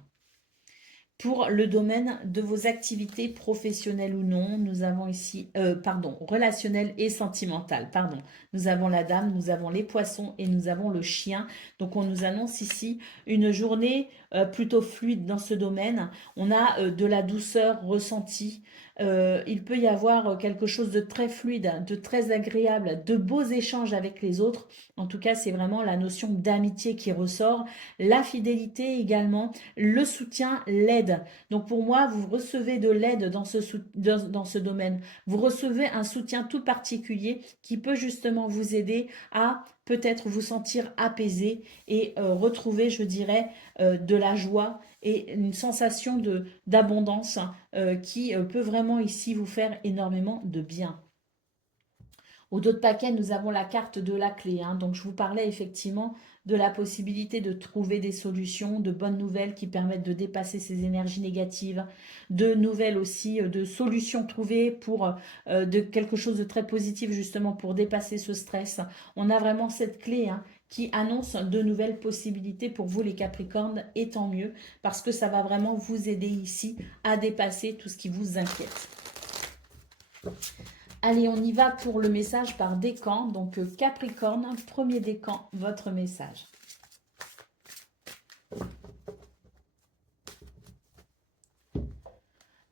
Pour le domaine de vos activités professionnelles ou non, nous avons ici, relationnelles et sentimentales, Nous avons la dame, nous avons les poissons et nous avons le chien. Donc on nous annonce ici une journée plutôt fluide dans ce domaine. On a de la douceur ressentie. Il peut y avoir quelque chose de très fluide, de très agréable, de beaux échanges avec les autres. En tout cas, c'est vraiment la notion d'amitié qui ressort. La fidélité également, le soutien, l'aide. Donc pour moi, vous recevez de l'aide dans ce domaine. Vous recevez un soutien tout particulier qui peut justement vous aider à peut-être vous sentir apaisé et retrouver, je dirais, de la joie et une sensation d'abondance qui peut vraiment ici vous faire énormément de bien. Au dos de paquet, nous avons la carte de la clé. Donc, je vous parlais effectivement de la possibilité de trouver des solutions, de bonnes nouvelles qui permettent de dépasser ces énergies négatives, de nouvelles aussi, de solutions trouvées pour de quelque chose de très positif justement pour dépasser ce stress. On a vraiment cette clé qui annonce de nouvelles possibilités pour vous les Capricornes, et tant mieux, parce que ça va vraiment vous aider ici à dépasser tout ce qui vous inquiète. Allez, on y va pour le message par décan. Donc Capricorne, premier décan, votre message.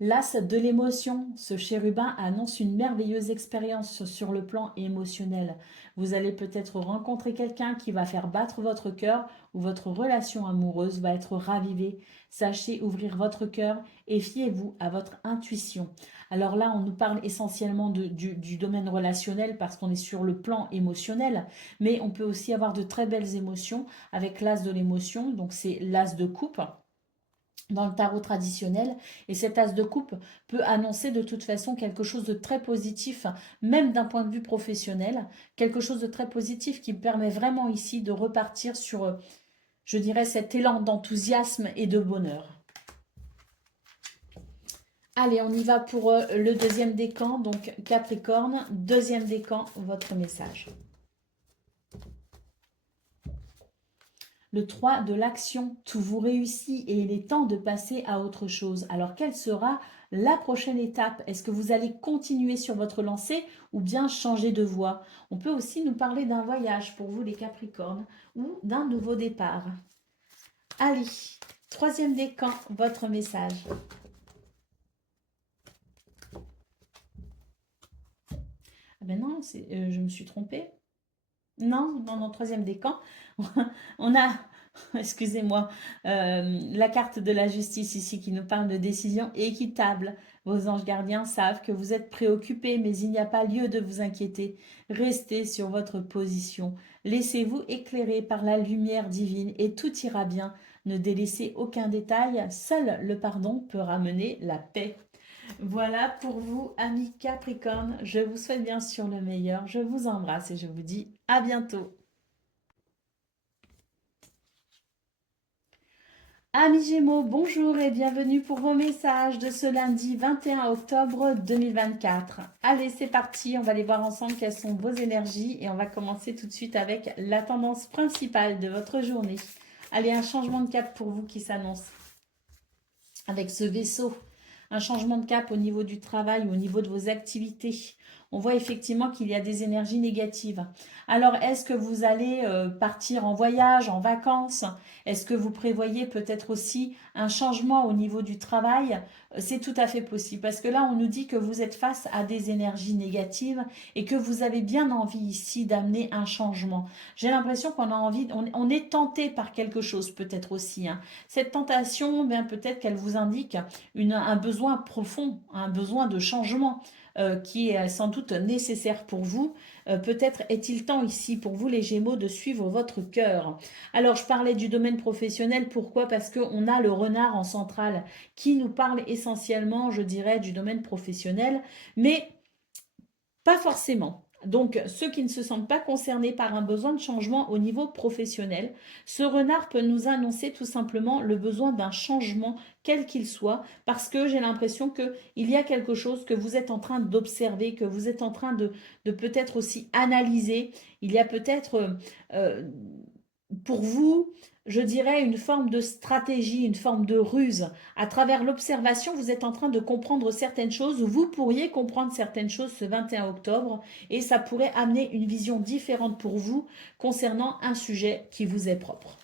L'as de l'émotion, ce chérubin annonce une merveilleuse expérience sur le plan émotionnel. Vous allez peut-être rencontrer quelqu'un qui va faire battre votre cœur ou votre relation amoureuse va être ravivée. Sachez ouvrir votre cœur et fiez-vous à votre intuition. Alors là, on nous parle essentiellement du domaine relationnel parce qu'on est sur le plan émotionnel, mais on peut aussi avoir de très belles émotions avec l'as de l'émotion, donc c'est l'as de coupe dans le tarot traditionnel. Et cet as de coupe peut annoncer de toute façon quelque chose de très positif, même d'un point de vue professionnel, quelque chose de très positif qui permet vraiment ici de repartir sur, je dirais, cet élan d'enthousiasme et de bonheur. Allez, on y va pour le deuxième décan, donc Capricorne, deuxième décan, votre message. Le 3 de l'action, tout vous réussit et il est temps de passer à autre chose. Alors, quelle sera la prochaine étape? Est-ce que vous allez continuer sur votre lancée ou bien changer de voie? On peut aussi nous parler d'un voyage pour vous les Capricornes ou d'un nouveau départ. Allez, troisième décan, votre message. Ah ben non, je me suis trompée. Non, non, non, troisième décan. On a, excusez-moi, la carte de la justice ici qui nous parle de décision équitable. Vos anges gardiens savent que vous êtes préoccupés, mais il n'y a pas lieu de vous inquiéter. Restez sur votre position. Laissez-vous éclairer par la lumière divine et tout ira bien. Ne délaissez aucun détail. Seul le pardon peut ramener la paix. Voilà pour vous, amis Capricorne. Je vous souhaite bien sûr le meilleur. Je vous embrasse et je vous dis à bientôt. Amis Gémeaux, bonjour et bienvenue pour vos messages de ce lundi 21 octobre 2024. Allez, c'est parti, on va aller voir ensemble quelles sont vos énergies et on va commencer tout de suite avec la tendance principale de votre journée. Allez, un changement de cap pour vous qui s'annonce avec ce vaisseau. Un changement de cap au niveau du travail ou au niveau de vos activités. On voit effectivement qu'il y a des énergies négatives. Alors, est-ce que vous allez partir en voyage, en vacances? Est-ce que vous prévoyez peut-être aussi un changement au niveau du travail? C'est tout à fait possible parce que là, on nous dit que vous êtes face à des énergies négatives et que vous avez bien envie ici d'amener un changement. J'ai l'impression qu'on a envie, on est tenté par quelque chose peut-être aussi. Hein. Cette tentation, bien peut-être qu'elle vous indique un besoin profond, un besoin de changement qui est sans doute nécessaire pour vous. Peut-être est-il temps ici pour vous les Gémeaux de suivre votre cœur. Alors je parlais du domaine professionnel, pourquoi? Parce qu'on a le renard en centrale qui nous parle essentiellement, je dirais, du domaine professionnel, mais pas forcément. Donc, ceux qui ne se sentent pas concernés par un besoin de changement au niveau professionnel, ce renard peut nous annoncer tout simplement le besoin d'un changement, quel qu'il soit, parce que j'ai l'impression qu'il y a quelque chose que vous êtes en train d'observer, que vous êtes en train de peut-être aussi analyser. Il y a peut-être pour vous, je dirais, une forme de stratégie, une forme de ruse. À travers l'observation, vous êtes en train de comprendre certaines choses, ou vous pourriez comprendre certaines choses ce 21 octobre, et ça pourrait amener une vision différente pour vous concernant un sujet qui vous est propre.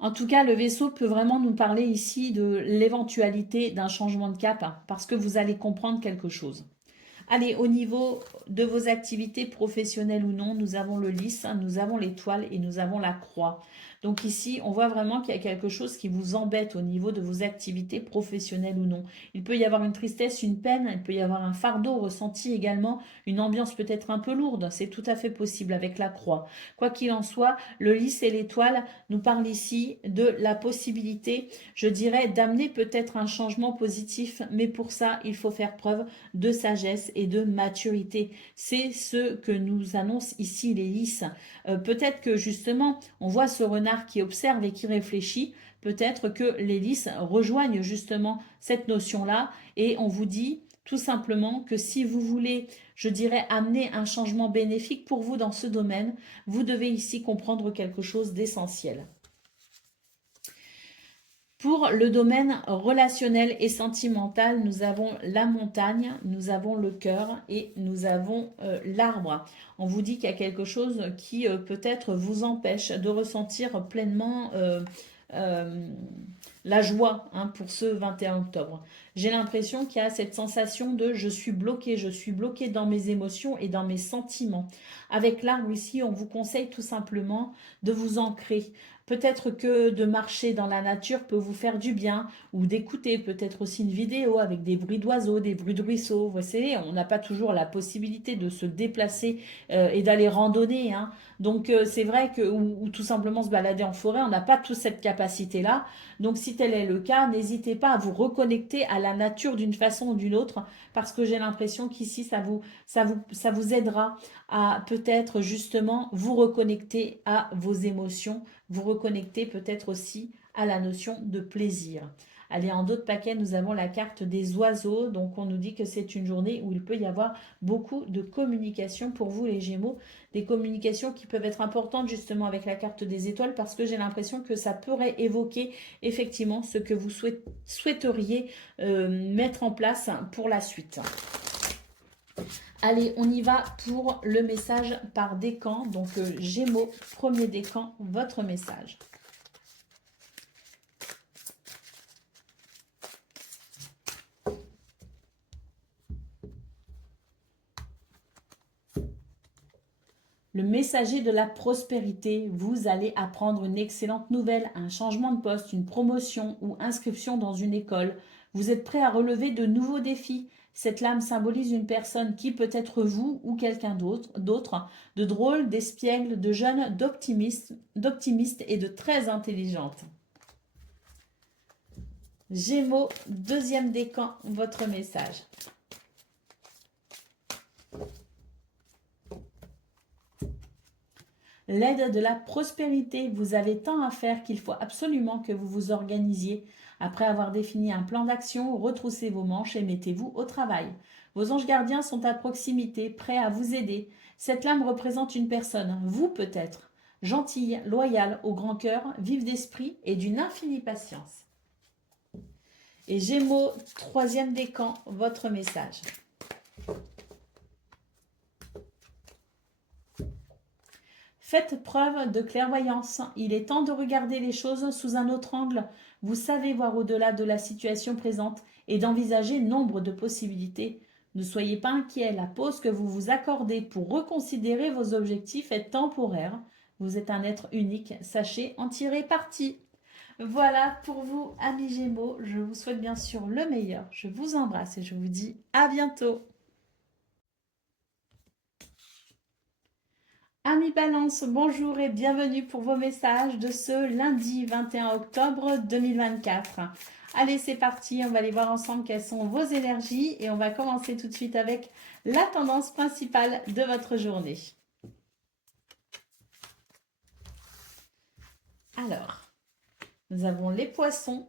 En tout cas, le vaisseau peut vraiment nous parler ici de l'éventualité d'un changement de cap, hein, parce que vous allez comprendre quelque chose. Allez, au niveau de vos activités professionnelles ou non, nous avons le lys, nous avons l'étoile et nous avons la croix. Donc ici, on voit vraiment qu'il y a quelque chose qui vous embête au niveau de vos activités professionnelles ou non. Il peut y avoir une tristesse, une peine, il peut y avoir un fardeau ressenti également, une ambiance peut-être un peu lourde. C'est tout à fait possible avec la croix. Quoi qu'il en soit, le lys et l'étoile nous parlent ici de la possibilité, je dirais, d'amener peut-être un changement positif, mais pour ça, il faut faire preuve de sagesse et de maturité. C'est ce que nous annoncent ici les lys. Peut-être que justement, on voit ce renard qui observe et qui réfléchit. Peut-être que les lys rejoignent justement cette notion-là et on vous dit tout simplement que si vous voulez, je dirais, amener un changement bénéfique pour vous dans ce domaine, vous devez ici comprendre quelque chose d'essentiel. Pour le domaine relationnel et sentimental, nous avons la montagne, nous avons le cœur et nous avons l'arbre. On vous dit qu'il y a quelque chose qui peut-être vous empêche de ressentir pleinement la joie hein, pour ce 21 octobre. J'ai l'impression qu'il y a cette sensation de je suis bloqué dans mes émotions et dans mes sentiments. Avec l'arbre ici, on vous conseille tout simplement de vous ancrer. Peut-être que de marcher dans la nature peut vous faire du bien ou d'écouter peut-être aussi une vidéo avec des bruits d'oiseaux, des bruits de ruisseaux. Vous savez, on n'a pas toujours la possibilité de se déplacer et d'aller randonner. Hein. Donc c'est vrai que, ou tout simplement se balader en forêt, on n'a pas toute cette capacité-là. Donc si tel est le cas, n'hésitez pas à vous reconnecter à la nature d'une façon ou d'une autre, parce que j'ai l'impression qu'ici, ça vous aidera à peut-être justement vous reconnecter à vos émotions, vous reconnecter peut-être aussi à la notion de plaisir. Allez, en d'autres paquets, nous avons la carte des oiseaux. Donc, on nous dit que c'est une journée où il peut y avoir beaucoup de communication pour vous, les Gémeaux. Des communications qui peuvent être importantes justement avec la carte des étoiles parce que j'ai l'impression que ça pourrait évoquer effectivement ce que vous souhaiteriez mettre en place pour la suite. Allez, on y va pour le message par décan. Donc, Gémeaux, premier décan, votre message. Le messager de la prospérité, vous allez apprendre une excellente nouvelle, un changement de poste, une promotion ou inscription dans une école. Vous êtes prêt à relever de nouveaux défis. Cette lame symbolise une personne qui peut être vous ou quelqu'un d'autre, de drôle, d'espiègle, de jeune, d'optimiste et de très intelligente. Gémeaux, deuxième décan, votre message. L'aide de la prospérité, vous avez tant à faire qu'il faut absolument que vous vous organisiez. Après avoir défini un plan d'action, retroussez vos manches et mettez-vous au travail. Vos anges gardiens sont à proximité, prêts à vous aider. Cette lame représente une personne, vous peut-être, gentille, loyale, au grand cœur, vive d'esprit et d'une infinie patience. Et Gémeaux, troisième décan, votre message. Faites preuve de clairvoyance. Il est temps de regarder les choses sous un autre angle. Vous savez voir au-delà de la situation présente et d'envisager nombre de possibilités. Ne soyez pas inquiets, la pause que vous vous accordez pour reconsidérer vos objectifs est temporaire. Vous êtes un être unique, sachez en tirer parti. Voilà pour vous, amis Gémeaux. Je vous souhaite bien sûr le meilleur. Je vous embrasse et je vous dis à bientôt. Amis Balance, bonjour et bienvenue pour vos messages de ce lundi 21 octobre 2024. Allez, c'est parti, on va aller voir ensemble quelles sont vos énergies et on va commencer tout de suite avec la tendance principale de votre journée. Alors, nous avons les poissons,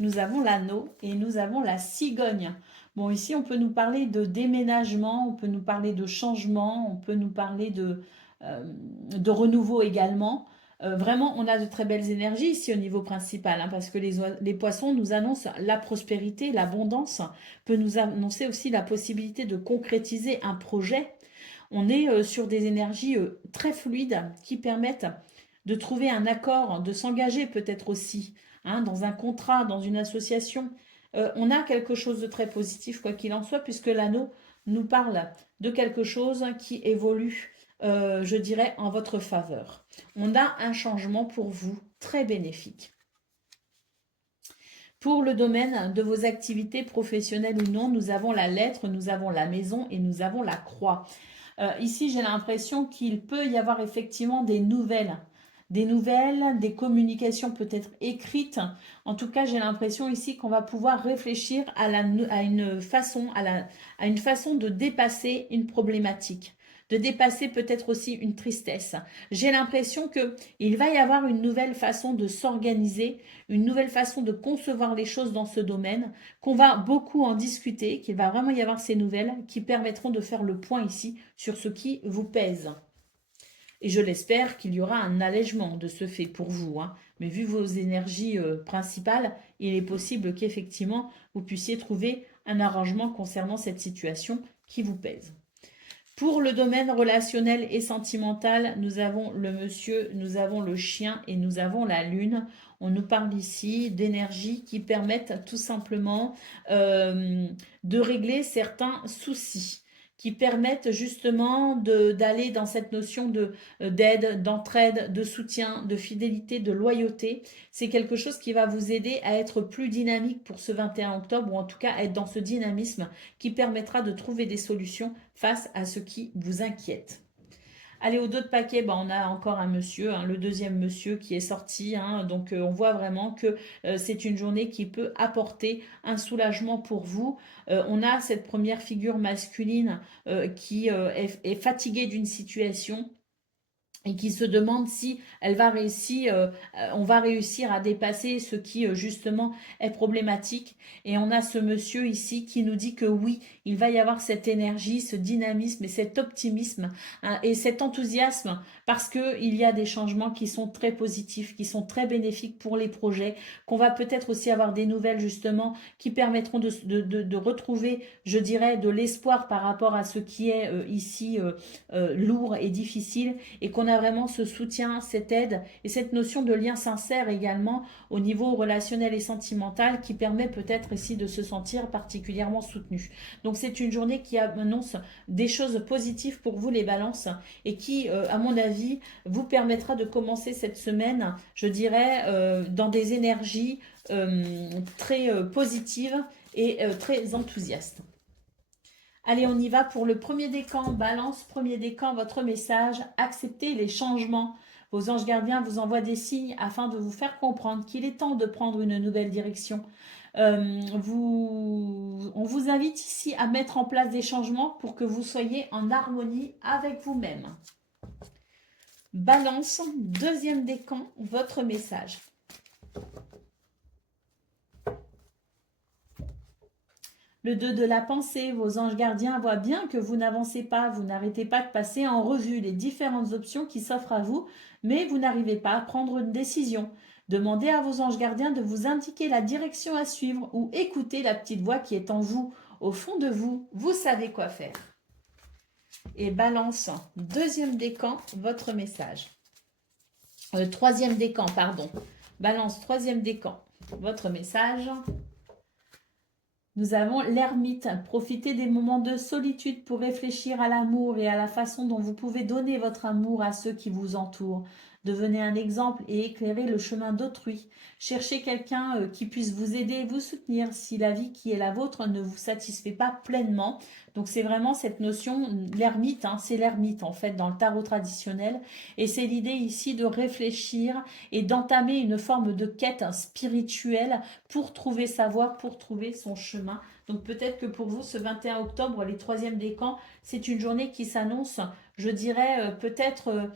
nous avons l'anneau et nous avons la cigogne. Bon, ici, on peut nous parler de déménagement, on peut nous parler de changement, on peut nous parler de renouveau également. Vraiment, on a de très belles énergies ici au niveau principal, hein, parce que les poissons nous annoncent la prospérité, l'abondance, peut nous annoncer aussi la possibilité de concrétiser un projet. On est sur des énergies très fluides qui permettent de trouver un accord, de s'engager peut-être aussi hein, dans un contrat, dans une association. On a quelque chose de très positif, quoi qu'il en soit, puisque l'anneau nous parle de quelque chose qui évolue je dirais, en votre faveur. On a un changement pour vous très bénéfique. Pour le domaine de vos activités professionnelles ou non, nous avons la lettre, nous avons la maison et nous avons la croix. Ici, j'ai l'impression qu'il peut y avoir effectivement des nouvelles, des communications peut-être écrites. En tout cas, j'ai l'impression ici qu'on va pouvoir réfléchir à une façon de dépasser une problématique, de dépasser peut-être aussi une tristesse. J'ai l'impression qu'il va y avoir une nouvelle façon de s'organiser, une nouvelle façon de concevoir les choses dans ce domaine, qu'on va beaucoup en discuter, qu'il va vraiment y avoir ces nouvelles qui permettront de faire le point ici sur ce qui vous pèse. Et je l'espère qu'il y aura un allègement de ce fait pour vous. Hein. Mais vu vos énergies principales, il est possible qu'effectivement, vous puissiez trouver un arrangement concernant cette situation qui vous pèse. Pour le domaine relationnel et sentimental, nous avons le monsieur, nous avons le chien et nous avons la lune. On nous parle ici d'énergies qui permettent tout simplement de régler certains soucis, qui permettent justement d'aller dans cette notion d'aide, d'entraide, de soutien, de fidélité, de loyauté. C'est quelque chose qui va vous aider à être plus dynamique pour ce 21 octobre, ou en tout cas être dans ce dynamisme qui permettra de trouver des solutions face à ce qui vous inquiète. Allez, au dos de paquet, bah, on a encore un monsieur, hein, le deuxième monsieur qui est sorti. Hein, donc, on voit vraiment que c'est une journée qui peut apporter un soulagement pour vous. On a cette première figure masculine qui est fatiguée d'une situation et qui se demande si elle va réussir, on va réussir à dépasser ce qui justement est problématique. Et on a ce monsieur ici qui nous dit que oui, il va y avoir cette énergie, ce dynamisme et cet optimisme, hein, et cet enthousiasme parce que il y a des changements qui sont très positifs, qui sont très bénéfiques pour les projets, qu'on va peut-être aussi avoir des nouvelles justement qui permettront de retrouver, je dirais, de l'espoir par rapport à ce qui est ici lourd et difficile, et qu'on a vraiment ce soutien, cette aide et cette notion de lien sincère également au niveau relationnel et sentimental qui permet peut-être ici de se sentir particulièrement soutenu. Donc c'est une journée qui annonce des choses positives pour vous les balances et qui, à mon avis, vous permettra de commencer cette semaine, je dirais, dans des énergies très positives et très enthousiastes. Allez, on y va pour le premier décan. Balance, premier décan, votre message. Acceptez les changements. Vos anges gardiens vous envoient des signes afin de vous faire comprendre qu'il est temps de prendre une nouvelle direction. On vous invite ici à mettre en place des changements pour que vous soyez en harmonie avec vous-même. Balance, deuxième décan, votre message. Le 2 de la pensée, vos anges gardiens voient bien que vous n'avancez pas, vous n'arrêtez pas de passer en revue les différentes options qui s'offrent à vous, mais vous n'arrivez pas à prendre une décision. Demandez à vos anges gardiens de vous indiquer la direction à suivre ou écoutez la petite voix qui est en vous. Au fond de vous, vous savez quoi faire. Et balance, deuxième décan, votre message. Troisième décan, pardon. Balance, troisième décan, votre message. Nous avons l'ermite. Profitez des moments de solitude pour réfléchir à l'amour et à la façon dont vous pouvez donner votre amour à ceux qui vous entourent. Devenez un exemple et éclairez le chemin d'autrui. Cherchez quelqu'un qui puisse vous aider et vous soutenir si la vie qui est la vôtre ne vous satisfait pas pleinement. Donc c'est vraiment cette notion, l'ermite, hein, c'est l'ermite en fait dans le tarot traditionnel. Et c'est l'idée ici de réfléchir et d'entamer une forme de quête spirituelle pour trouver sa voie, pour trouver son chemin. Donc peut-être que pour vous, ce 21 octobre, les troisièmes décans, c'est une journée qui s'annonce, je dirais, peut-être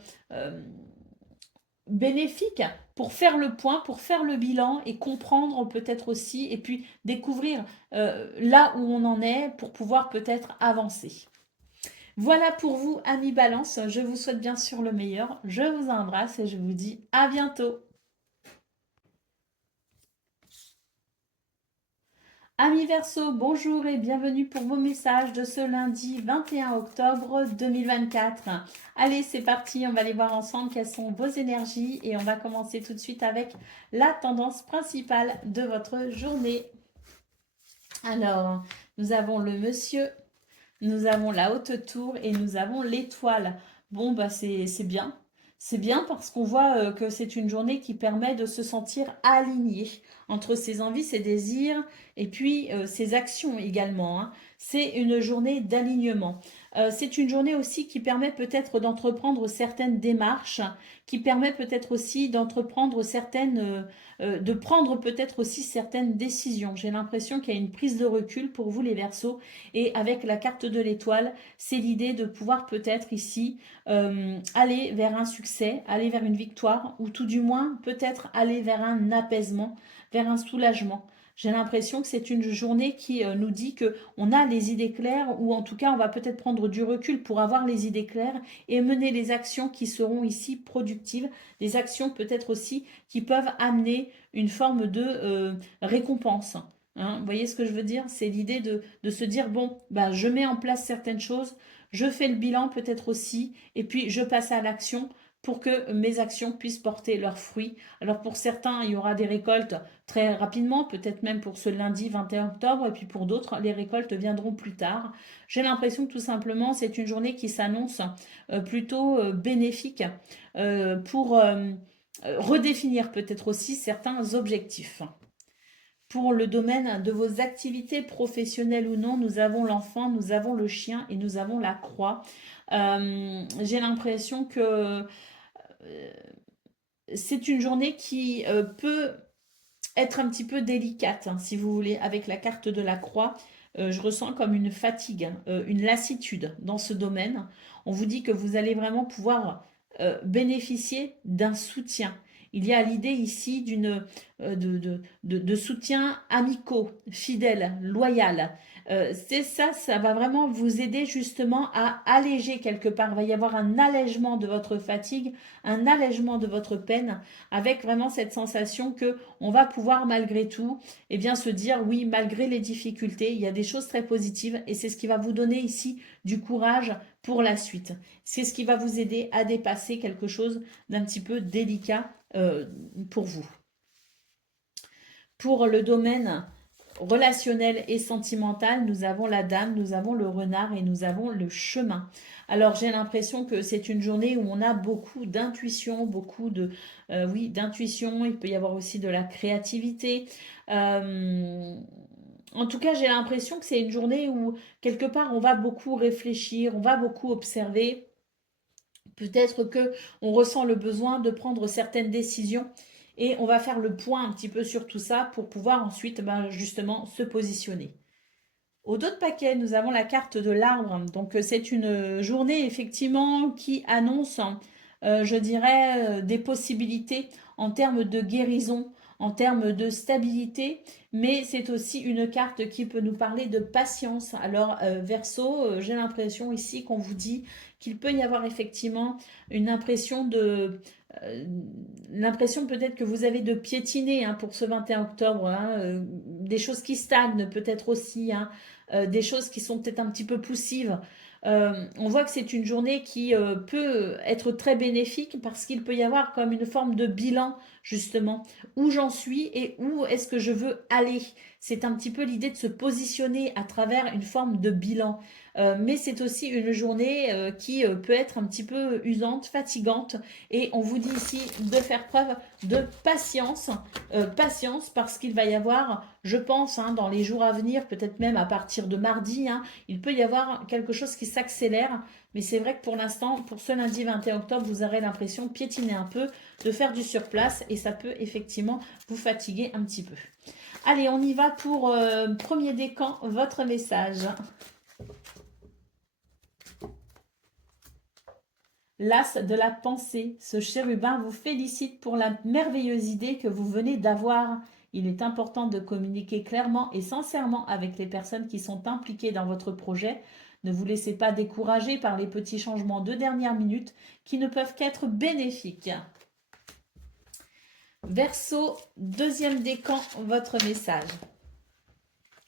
bénéfique pour faire le point, pour faire le bilan et comprendre peut-être aussi, et puis découvrir là où on en est pour pouvoir peut-être avancer. Voilà pour vous, amis Balance. Je vous souhaite bien sûr le meilleur. Je vous embrasse et je vous dis à bientôt. Amis Verseau, bonjour et bienvenue pour vos messages de ce lundi 21 octobre 2024. Allez, c'est parti, on va aller voir ensemble quelles sont vos énergies et on va commencer tout de suite avec la tendance principale de votre journée. Alors, nous avons le monsieur, nous avons la haute tour et nous avons l'étoile. Bon, bah c'est bien. C'est bien parce qu'on voit que c'est une journée qui permet de se sentir aligné entre ses envies, ses désirs et puis ses actions également. Hein. C'est une journée d'alignement. C'est une journée aussi qui permet peut-être d'entreprendre certaines démarches, qui permet peut-être aussi d'entreprendre certaines, de prendre peut-être aussi certaines décisions. J'ai l'impression qu'il y a une prise de recul pour vous les Verseaux et avec la carte de l'étoile, c'est l'idée de pouvoir peut-être ici aller vers un succès, aller vers une victoire ou tout du moins peut-être aller vers un apaisement, vers un soulagement. J'ai l'impression que c'est une journée qui nous dit qu'on a les idées claires ou en tout cas on va peut-être prendre du recul pour avoir les idées claires et mener les actions qui seront ici productives, des actions peut-être aussi qui peuvent amener une forme de récompense. Hein, vous voyez ce que je veux dire? C'est l'idée de se dire, bon, bah, je mets en place certaines choses, je fais le bilan peut-être aussi, et puis je passe à l'action pour que mes actions puissent porter leurs fruits. Alors pour certains, il y aura des récoltes très rapidement, peut-être même pour ce lundi 21 octobre, et puis pour d'autres, les récoltes viendront plus tard. J'ai l'impression que tout simplement, c'est une journée qui s'annonce plutôt bénéfique pour redéfinir peut-être aussi certains objectifs. Pour le domaine de vos activités professionnelles ou non, nous avons l'enfant, nous avons le chien et nous avons la croix. J'ai l'impression que c'est une journée qui peut être un petit peu délicate, hein, si vous voulez, avec la carte de la croix. Je ressens comme une fatigue, une lassitude dans ce domaine. On vous dit que vous allez vraiment pouvoir bénéficier d'un soutien. Il y a l'idée ici de soutien amicaux, fidèle, loyal. C'est ça, ça va vraiment vous aider justement à alléger quelque part. Il va y avoir un allègement de votre fatigue, un allègement de votre peine, avec vraiment cette sensation que on va pouvoir malgré tout, eh bien, se dire oui, malgré les difficultés, il y a des choses très positives et c'est ce qui va vous donner ici du courage pour la suite. C'est ce qui va vous aider à dépasser quelque chose d'un petit peu délicat pour vous. Pour le domaine relationnel et sentimental, nous avons la dame, nous avons le renard et nous avons le chemin. Alors j'ai l'impression que c'est une journée où on a beaucoup d'intuition, beaucoup de oui, d'intuition, il peut y avoir aussi de la créativité. En tout cas, j'ai l'impression que c'est une journée où quelque part on va beaucoup réfléchir, on va beaucoup observer. Peut-être que on ressent le besoin de prendre certaines décisions et on va faire le point un petit peu sur tout ça pour pouvoir ensuite justement se positionner. Au dos de paquet, nous avons la carte de l'arbre. Donc c'est une journée effectivement qui annonce, je dirais, des possibilités en termes de guérison, en termes de stabilité, mais c'est aussi une carte qui peut nous parler de patience. Alors Verseau, j'ai l'impression ici qu'on vous dit qu'il peut y avoir effectivement une impression de l'impression peut-être que vous avez de piétiner hein, pour ce 21 octobre, hein, des choses qui stagnent peut-être aussi, hein, des choses qui sont peut-être un petit peu poussives. On voit que c'est une journée qui peut être très bénéfique parce qu'il peut y avoir comme une forme de bilan justement où j'en suis et où est-ce que je veux aller. C'est un petit peu l'idée de se positionner à travers une forme de bilan. Mais c'est aussi une journée qui peut être un petit peu usante, fatigante et on vous dit ici de faire preuve de patience, patience parce qu'il va y avoir, je pense, hein, dans les jours à venir, peut-être même à partir de mardi, hein, il peut y avoir quelque chose qui s'accélère. Mais c'est vrai que pour l'instant, pour ce lundi 21 octobre, vous aurez l'impression de piétiner un peu, de faire du surplace et ça peut effectivement vous fatiguer un petit peu. Allez, on y va pour premier décan, votre message. L'as de la pensée, ce chérubin vous félicite pour la merveilleuse idée que vous venez d'avoir. Il est important de communiquer clairement et sincèrement avec les personnes qui sont impliquées dans votre projet. Ne vous laissez pas décourager par les petits changements de dernière minute qui ne peuvent qu'être bénéfiques. Verseau, deuxième décan, votre message.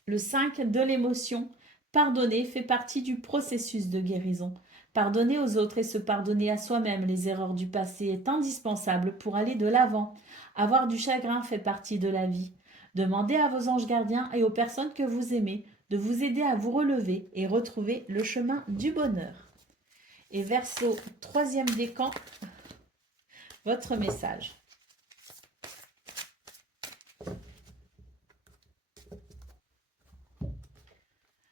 Le 5 de l'émotion. Pardonner fait partie du processus de guérison. Pardonner aux autres et se pardonner à soi-même les erreurs du passé est indispensable pour aller de l'avant. Avoir du chagrin fait partie de la vie. Demandez à vos anges gardiens et aux personnes que vous aimez de vous aider à vous relever et retrouver le chemin du bonheur. Et Verseau, troisième décan, votre message.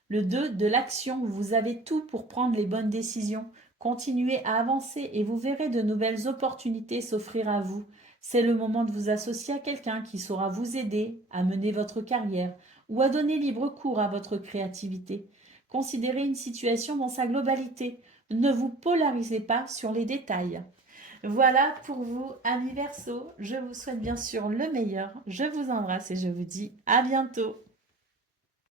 Le 2 de l'action, vous avez tout pour prendre les bonnes décisions. Continuez à avancer et vous verrez de nouvelles opportunités s'offrir à vous. C'est le moment de vous associer à quelqu'un qui saura vous aider à mener votre carrière ou à donner libre cours à votre créativité. Considérez une situation dans sa globalité. Ne vous polarisez pas sur les détails. Voilà pour vous, amis Verseau. Je vous souhaite bien sûr le meilleur. Je vous embrasse et je vous dis à bientôt.